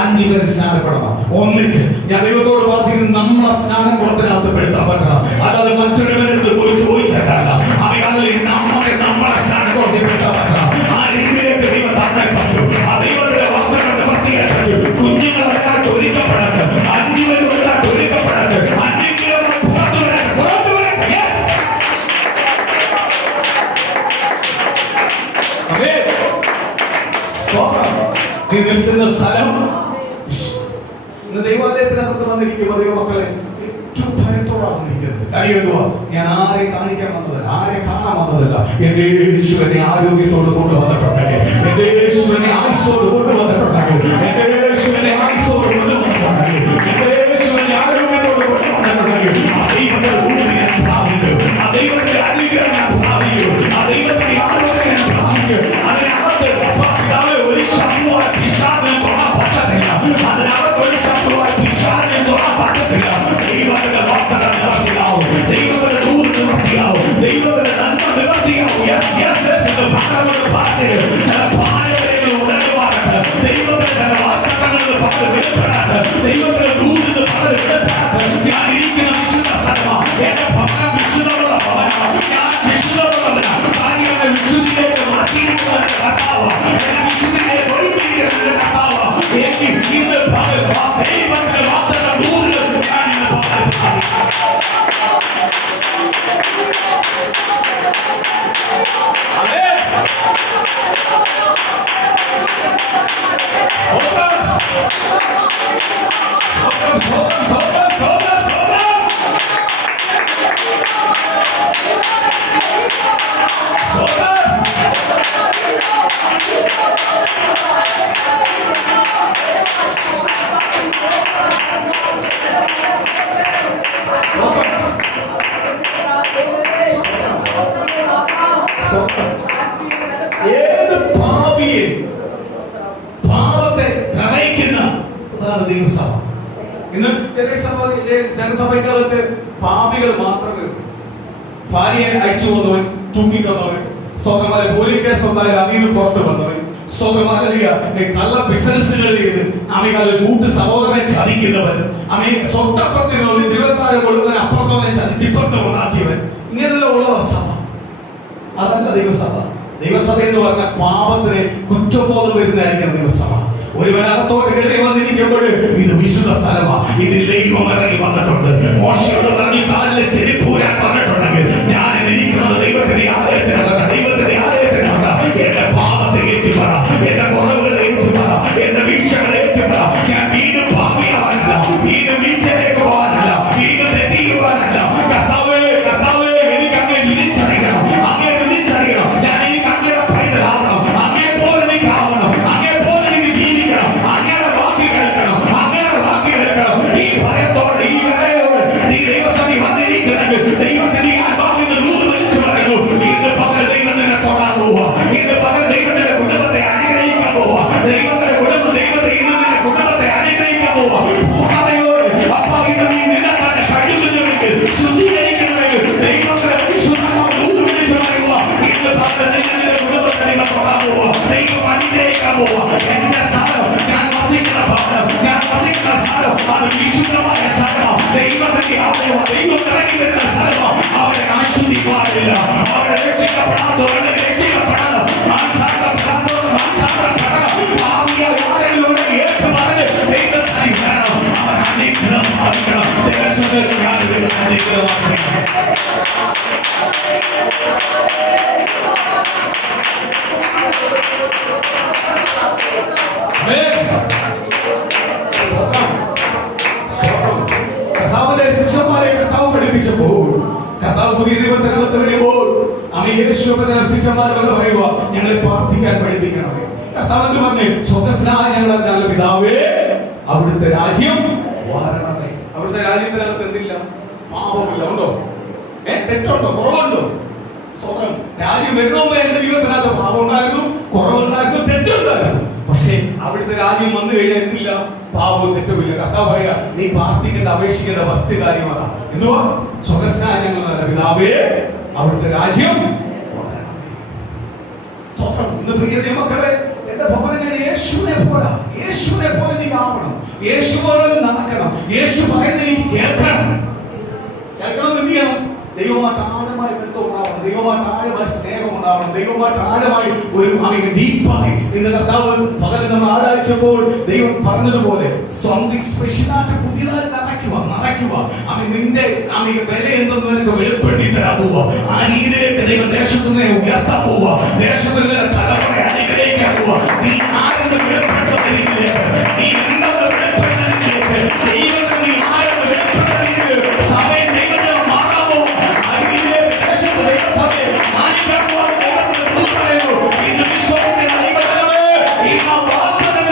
5 പേർ സ്നാനപ്പെടണം ഒന്നിച്ച്. ഞാൻ ദൈവത്തോട് പ്രാർത്ഥിക്കുന്നത് നമ്മളെ സ്നാനം കുളത്തിനകത്ത് പെടുത്താൻ പറ്റണം. അല്ലാതെ മറ്റൊരുവരെടുത്ത് പോയി ചോദിച്ചേക്കല്ല. അവയാളിൽ നമ്മളെ സ്നാനം കുളത്തിൽ പെടുത്താൻ പറ്റണം. ആ രീതിയിലേക്ക് ദൈവം തന്നെ പറ്റും. ആ ദൈവത്തിന്റെ വാക്കുകളുടെ പ്രത്യേകത കുഞ്ഞുങ്ങളൊക്കെ ഒരുക്കപ്പെടട്ടെ. 5 പേർ ഒരുക്കപ്പെടട്ടെ. 5 കിലോ പുറത്തു വരട്ടെ. നീ നിൽക്കുന്ന സ്ഥലം ഇന്ന് ദൈവാലയത്തിനകത്ത് വന്നിരിക്കുമ്പോൾ ദൈവമക്കളെ ഏറ്റവും ഭയത്തോടാണ് വന്നിരിക്കുന്നത്. കഴിയുക ഞാൻ ആരെ കാണിക്കാൻ വന്നതല്ല, ആരെ കാണാൻ വന്നതല്ല. എന്റെ യേശുവിനെ ആരോഗ്യത്തോട് കൊണ്ടുവന്നിട്ടുണ്ടെങ്കിൽ, എന്റെ യേശുവിനെ ആയുസ്സോട് കൊണ്ടുവന്നിട്ടുണ്ടെങ്കിൽ, എന്റെ യേശുവിനെ ആയുസ്സോട് കൊണ്ടുവന്നിട്ടുണ്ടെങ്കിൽ, എന്റെ യേശുവിനെ ആരോഗ്യത്തോട് കൊണ്ടുവന്നിട്ടുണ്ടെങ്കിൽ ആ ദൈവത്തിന്റെ ഊർജ്ജം ഞാൻ പ്രാപിക്കും. ആ ദൈവത്തിന്റെ അനുഗ്രഹം ഞാൻ പ്രാപിക്കും. ആ ദൈവത്തിന്റെ ആരോഗ്യം ഞാൻ പ്രാപിക്കും. അതിനകത്ത് ഒരു ശത്രുവായി പിശാചിനെ തൊടാൻ പറ്റത്തില്ല. അതിനകത്ത് ഒരു ശത്രുവായി പിശാചിനെ തൊടാൻ പറ്റത്തില്ല. ദൈവത്തിന്റെ വാഗ്ദത്തം നിവർത്തിയാവും. ദൈവത്തിന്റെ ദൂത് നിവർത്തിയാവും. ദൈവത്തിന്റെ നന്മ നിവർത്തിയാവും. എന്ന് ഭാഗങ്ങളുടെ പാട്ടിൽ ചില പാരമ്പര്യങ്ങൾ ഉടനുവാറുണ്ട്. ദൈവത്തിന്റെ വാഗ്ദത്തങ്ങൾ പാട്ട് വെളിപ്പെടാറ്. ദൈവത്തിന്റെ ദൂത് പാട്ട് വെളിപ്പെടാറ്. ഞാൻ ഇരിക്കുന്ന വിശുദ്ധ സ്ഥലമാണ്. എന്റെ ഭവനം വിശുദ്ധമുള്ള ഭവനമാണ്. ഞാൻ വിശുദ്ധമുള്ളവനാണ്. കാര്യങ്ങളെ വിശുദ്ധിയിലേക്ക് മാറ്റിയിരിക്കുന്ന കർത്താവാണ്. ഏത് പാപിയെ പാപത്തെ കണയിക്കുന്ന അതാണ് ദൈവസഭ. ഇന്ന് ജനസഭയ്ക്കകത്ത് പാപികൾ മാത്രമേ ഉള്ളൂ. ഭാര്യയെ അയച്ചു വന്നവൻ, തൂങ്ങിക്കൊന്നവൻ, സ്തോത്രമായ പോലീസ് കേസ് ഉണ്ടായാലും അതിൽ നിന്ന് പുറത്തു വന്നവൻ, സ്തോത്രമായ കള്ള ബിസിനസ്സുകൾ ചെയ്ത് അമികാലിൽ കൂട്ട് സഹോദരനെ ചതിക്കുന്നവൻ, തൊട്ടപ്പുറത്തിനവൻ 26 കൊള്ളുന്നവൻ അപ്പുറത്തവനെ ചതിച്ചിപ്പുറത്ത് ഉണ്ടാക്കിയവൻ, ഇങ്ങനെയുള്ള ഉള്ള സഭ. അതല്ല ദൈവസഭ. ദൈവസഭ എന്ന് പറഞ്ഞാൽ പാപത്തിന് കുറ്റബോധം വരുന്നതായിരിക്കണം ദൈവസഭ. ഒരുവനകത്തോട്ട് കയറി വന്നിരിക്കുമ്പോൾ ഇത് വിശുദ്ധ സ്ഥലമാണ്. ഇതിൽ ദൈവം ഇറങ്ങി വന്നിട്ടുണ്ട്. മോശയോട് പറഞ്ഞ് കാലിലെ ചെരിപ്പൂരാൻ പറഞ്ഞിട്ടുണ്ടെങ്കിൽ ഞാൻ ഇരിക്കുന്നത് ദൈവത്തിന്റെ ആലയത്തിനല്ല, ദൈവത്തിന്റെ ആലയത്തിനല്ല. എന്റെ പാപത്തെ ഏറ്റുപറ, എന്റെ കുറവുകളെ ഏറ്റുപറ, എന്റെ വീഴ്ചകളെ ഏറ്റുപറ. ഞാൻ വീണ്ടും പാപിയാവാനല്ല, വീണ്ടും വീഴ്ചയിലേക്ക് പോകാനല്ല, വീണ്ടും തെറ്റിയുവാനല്ല. കർത്താവേ, കർത്താവേ, എനിക്ക് അങ്ങേ വിളിച്ചറിയണം, അങ്ങേ വിളിച്ചറിയണം. ഞാൻ ഈ അങ്ങയുടെ പൈതലാവണം, അങ്ങേ പോലെ എനിക്ക് ആവണം, അങ്ങേ പോലെ എനിക്ക് ജീവിക്കണം, അങ്ങയുടെ വാക്ക് കേൾക്കണം, അങ്ങയുടെ വാക്ക് കേൾക്കണം. ഈ ഭയത്തോടെ, ഈ വിലയോടെ നീ ദൈവസഭയിൽ വന്നിരിക്കുന്നെങ്കിൽ ദൈവത്തിന്റെ ആത്മാവിന്റെ ദൂത് വലിച്ചു പറയുന്നു. ഇന്ന് പകൽ ദൈവം നിന്നെ തൊടാൻ പോവാ. ഇന്ന് പകൽ ദൈവത്തിന്റെ കുടുംബത്തെ അനുഗ്രഹിക്കാൻ പോവാ. ദൈവത്തിന്റെ കുടുംബം ദൈവത്തെ ഇന്ന് നിന്റെ കുടുംബത്തെ അനുഗ്രഹിക്കാൻ പോവാ. പൂർണ്ണതയോടെ അപ്പ ഇന്ന് നീ നിന്നെ തന്നെ കഴിയുന്നുവെങ്കിൽ, ശുദ്ധീകരിക്കണമെങ്കിൽ ദൈവത്തിന്റെ പരിശുദ്ധമായ ദൂത് വിളിച്ചു പറയുക. ഇന്ന് പകൽ നിന്റെ കുടുംബത്തെ നിങ്ങൾ തൊടാൻ പോവാ. ദൈവം അനുഗ്രഹിക്കാൻ പോവാ. എന്റെ സ്ഥലം, ഞാൻ വസിക്കുന്ന ഭവനം, ഞാൻ വസിക്കുന്ന സ്ഥലം അത് വിശുദ്ധമായ സ്ഥലമാണ്. ദൈവത്തിന്റെ ആലയമാണ്. ദൈവം ഇറങ്ങി വരുന്ന സ്ഥലമാണ്. അവരെ ആശ്വദിക്കാറില്ല. അവരെ രക്ഷിക്കപ്പെടാത്തവരെ രക്ഷിക്കപ്പെടണം. മാനസാന്തരപ്പെടാത്തവർ മാനസാന്തരപ്പെടണം. ഭാവിയാൽ ആരെങ്കിലും ഏറ്റു പറഞ്ഞ് ദൈവസ്ഥിതി വേണം. അവർ അനുഗ്രഹം അറിയിക്കണം. ദൈവസ്ഥിതി അനുഗ്രഹമാക്കണം. കർത്താവിന്റെ ശിഷ്യന്മാരെ കർത്താവ് പഠിപ്പിച്ചപ്പോൾ, കർത്താവ് പുതിയ ദൈവത്തിനകത്ത് വരുമ്പോൾ ശിഷ്യന്മാരെന്ന് പറയുക, ഞങ്ങളെ പ്രാർത്ഥിക്കാൻ പഠിപ്പിക്കണം. കർത്താവ് എന്ന് പറഞ്ഞ് സ്വതസ്നായ ഞങ്ങളുടെ പിതാവേ, അവിടുത്തെ രാജ്യം വരണമേ. അവിടുത്തെ രാജ്യത്തിനകത്ത് എന്തില്ല? പാപമില്ല. ഉണ്ടോ? തെറ്റുണ്ടോ? കുറവുണ്ടോ? സ്വതം രാജ്യം വരുന്നോമ്പോ എന്റെ ജീവിതത്തിനകത്ത് പാപം ഉണ്ടായിരുന്നു, കുറവുണ്ടായിരുന്നു, തെറ്റുണ്ടായിരുന്നു. പക്ഷെ അവിടുത്തെ രാജ്യം വന്നു കഴിഞ്ഞാൽ എന്തില്ല? പാപവും തെറ്റുമില്ല. കർത്താവ് പറയാ, നീ പ്രാർത്ഥിക്കേണ്ട, അപേക്ഷിക്കേണ്ട ഫസ്റ്റ് കാര്യം അതാണ്. എന്തുവാ? സ്വതസ്നായ ഞങ്ങളുടെ പിതാവേ, അവിടുത്തെ രാജ്യം സ്തോത്രം. ഇന്ന് പ്രിയ ദൈവമക്കളെ, എന്റെ ഭവനം ഞാൻ യേശുവിനെ പോലെ എനിക്ക് ആവണം. യേശു പോലെ നടക്കണം. യേശു പറയുന്നത് എനിക്ക് കേൾക്കണം. കേൾക്കണം എന്ത് ചെയ്യണം? ദൈവമായിട്ട് ആഴമായി ബന്ധം ഉണ്ടാവണം. ദൈവമായിട്ട് ആഴമായി സ്നേഹം ഉണ്ടാവണം. ദൈവമായിട്ട് ആഴമായി ഒരു ഡീപ്പായി. ഇന്ന് കർത്താവ് പകരം നമ്മൾ ആരാധിച്ചപ്പോൾ ദൈവം പറഞ്ഞതുപോലെ സംതിങ് സ്പെഷ്യലായിട്ട് പുതിയതായി നടക്കുക. നിന്റെ വില എന്തെന്ന് നിനക്ക് വെളിപ്പെടുത്തി തരാൻ പോവുക. ആ രീതിയിലേക്ക് ദൈവം ദേശത്തിനെ ഉയർത്താൻ പോവുക. ദേശത്തിന്റെ തലമുറ അനുഗ്രഹിക്കാൻ പോവുക. നീ ആരെന്ന് വെളിപ്പെടുത്തുന്നതിലേക്ക്, നീ എന്തെന്ന് വെളിപ്പെടുത്തുന്നതിലേക്ക്, ദൈവത്തെ നീ ആരെന്ന് വെളിപ്പെടുത്തുന്നതിലേക്ക് സമയം ദൈവത്തെ മാറാൻ പോവുക. അതിലേക്ക് ദേശത്ത് ദൈവസഭയെ മാനിക്കാൻ പോവാൻ ദൈവത്തിന്റെ ദൂത് പറയുന്നു. ഇന്ന് വിശ്വാസത്തിന്റെ ദൈവജനമേ, ഈ ആ വാഗ്ദത്തം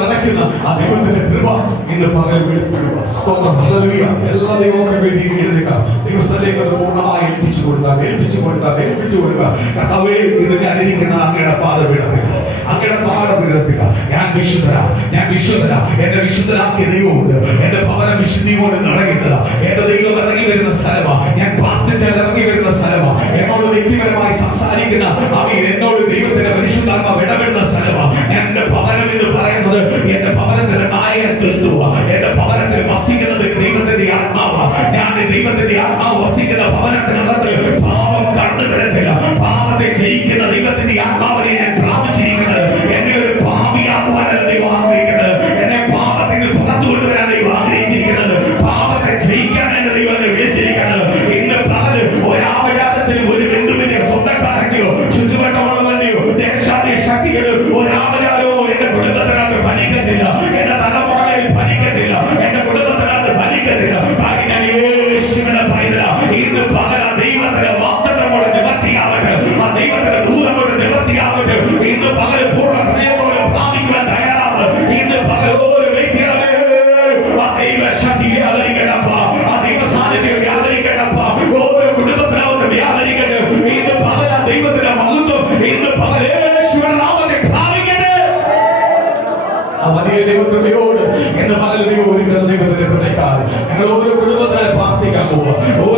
നടക്കുന്ന ആ ദൈവത്തിന്റെ കൃപ ഇന്ന് പകൽ വെളിപ്പെടുക. സ്തോത്രം. ഹല്ലേലൂയ. എല്ലാ ദൈവങ്ങൾക്കും വേണ്ടി എഴുതുക. ദൈവസ്ഥലേക്ക് അത് പൂർണ്ണമായി ഏൽപ്പിച്ചു കൊടുക്കുക. കർത്താവേ, ഇന്ന് ഞാൻ ഇരിക്കുന്ന അങ്ങയുടെ പാദപീഠത്തിൽ ഞാൻ വിശുദ്ധരാ. എന്നെ വിശുദ്ധരാക്കിയ ദൈവമുണ്ട്. എന്റെ ഭവനം വിശുദ്ധി കൊണ്ട് നിറയുന്നത്. എന്റെ ദൈവം ഇറങ്ങി വരുന്ന സ്ഥലമാണ്. ഞാൻ പ്രാർത്ഥിച്ചാൽ ഇറങ്ങി വരുന്ന സ്ഥലമാണ്. എന്നോട് വ്യക്തിപരമായി സംസാരിക്കുന്ന എന്നോട് ദൈവത്തിന്റെ പരിശുദ്ധാത്മാവ് ഇടപെടുന്ന സ്ഥലമാണ്. എന്റെ ഭവനം എന്ന് പറയുന്നത് എന്റെ ഭവനത്തിന്റെ നായകൻ ക്രിസ്തുവാണ്. എന്റെ ഭവനത്തിൽ വസിക്കുന്നത് ദൈവത്തിന്റെ ആത്മാവാണ്. ഞാൻ ദൈവത്തിന്റെ ആത്മാവ് വസിക്കുന്ന ഭവനത്തിനകത്ത് പാപം കണ്ടുവരത്തില്ല. പാപത്തെ ജയിക്കുന്ന ദൈവത്തിന്റെ ആത്മാവിനെ ഞാൻ പ്രാപിച്ചിരിക്കുന്നത്. എന്നെ ഒരു പാപിയാക്കുവാനല്ല ദൈവം ആഗ്രഹിക്കുന്നത്. എന്നെ പാപത്തിൽ പുറത്തു കൊണ്ടുവരാൻ ദൈവം ആഗ്രഹിച്ചിരിക്കുന്നത്. പാപത്തെ ജയിക്കാൻ എന്റെ ദൈവം എന്നെ വിളിച്ചിരിക്കുന്നത്. ഇന്ന് പകല് ഒരാവജാതത്തിലും ഒരു ബന്ധുവിന്റെ സ്വന്തക്കാരന്റെയോ ചുറ്റുവട്ടമുള്ളവന്റെയോ ദേശാദി ശക്തികളോ ഒരാവജാതമോ എന്റെ കുടുംബത്തിനകത്ത് ഫലിക്കത്തില്ല. എന്റെ തലമുറയിൽ ഫലിക്കത്തില്ല. എന്റെ കുടുംബത്തിനകത്ത് ഫലിക്കത്തില്ല. കാരണം യേശുവിന്റെ പൈതല ഇന്ന് പകല ദൈവത്തിന്റെ വാഗ്ദത്തം കൊണ്ട് നിവർത്തിയാവട്ടെ. ആ ദൈവത്തിന്റെ ദൂതം കൊണ്ട് നിവർത്തിയാവട്ടെ. ഇന്ന് പകല് പൂർണ്ണ ഹൃദയത്തോടെ പ്രാപിക്കുവാൻ തയ്യാറാവ്. ഇന്ന് പകൽ ഓരോ വ്യക്തികളെ ആ ദൈവശക്തി വ്യാപരിക്കട്ടപ്പ. ആ ദൈവ സാന്നിധ്യം വ്യാപരിക്കട്ടപ്പ. ഓരോ കുടുംബത്തിനകത്ത് വ്യാപരിക്കട്ടെ. ഇന്ന് പകൽ ആ ദൈവത്തിന്റെ മഹത്വം ഇന്ന് പകൽ യേശുവിന്റെ നാമത്തെ പ്രാപിക്കട്ടെ. ആ വലിയ ദൈവകൃപയോട് ഇന്ന് പകൽ ദൈവം ഒരുക്കുന്ന ദൈവത്തിന്റെ കൃപയ്ക്കാർ ഞങ്ങൾ ഓരോ കുടുംബത്തിനെ പ്രാർത്ഥിക്കാൻ പോവുക.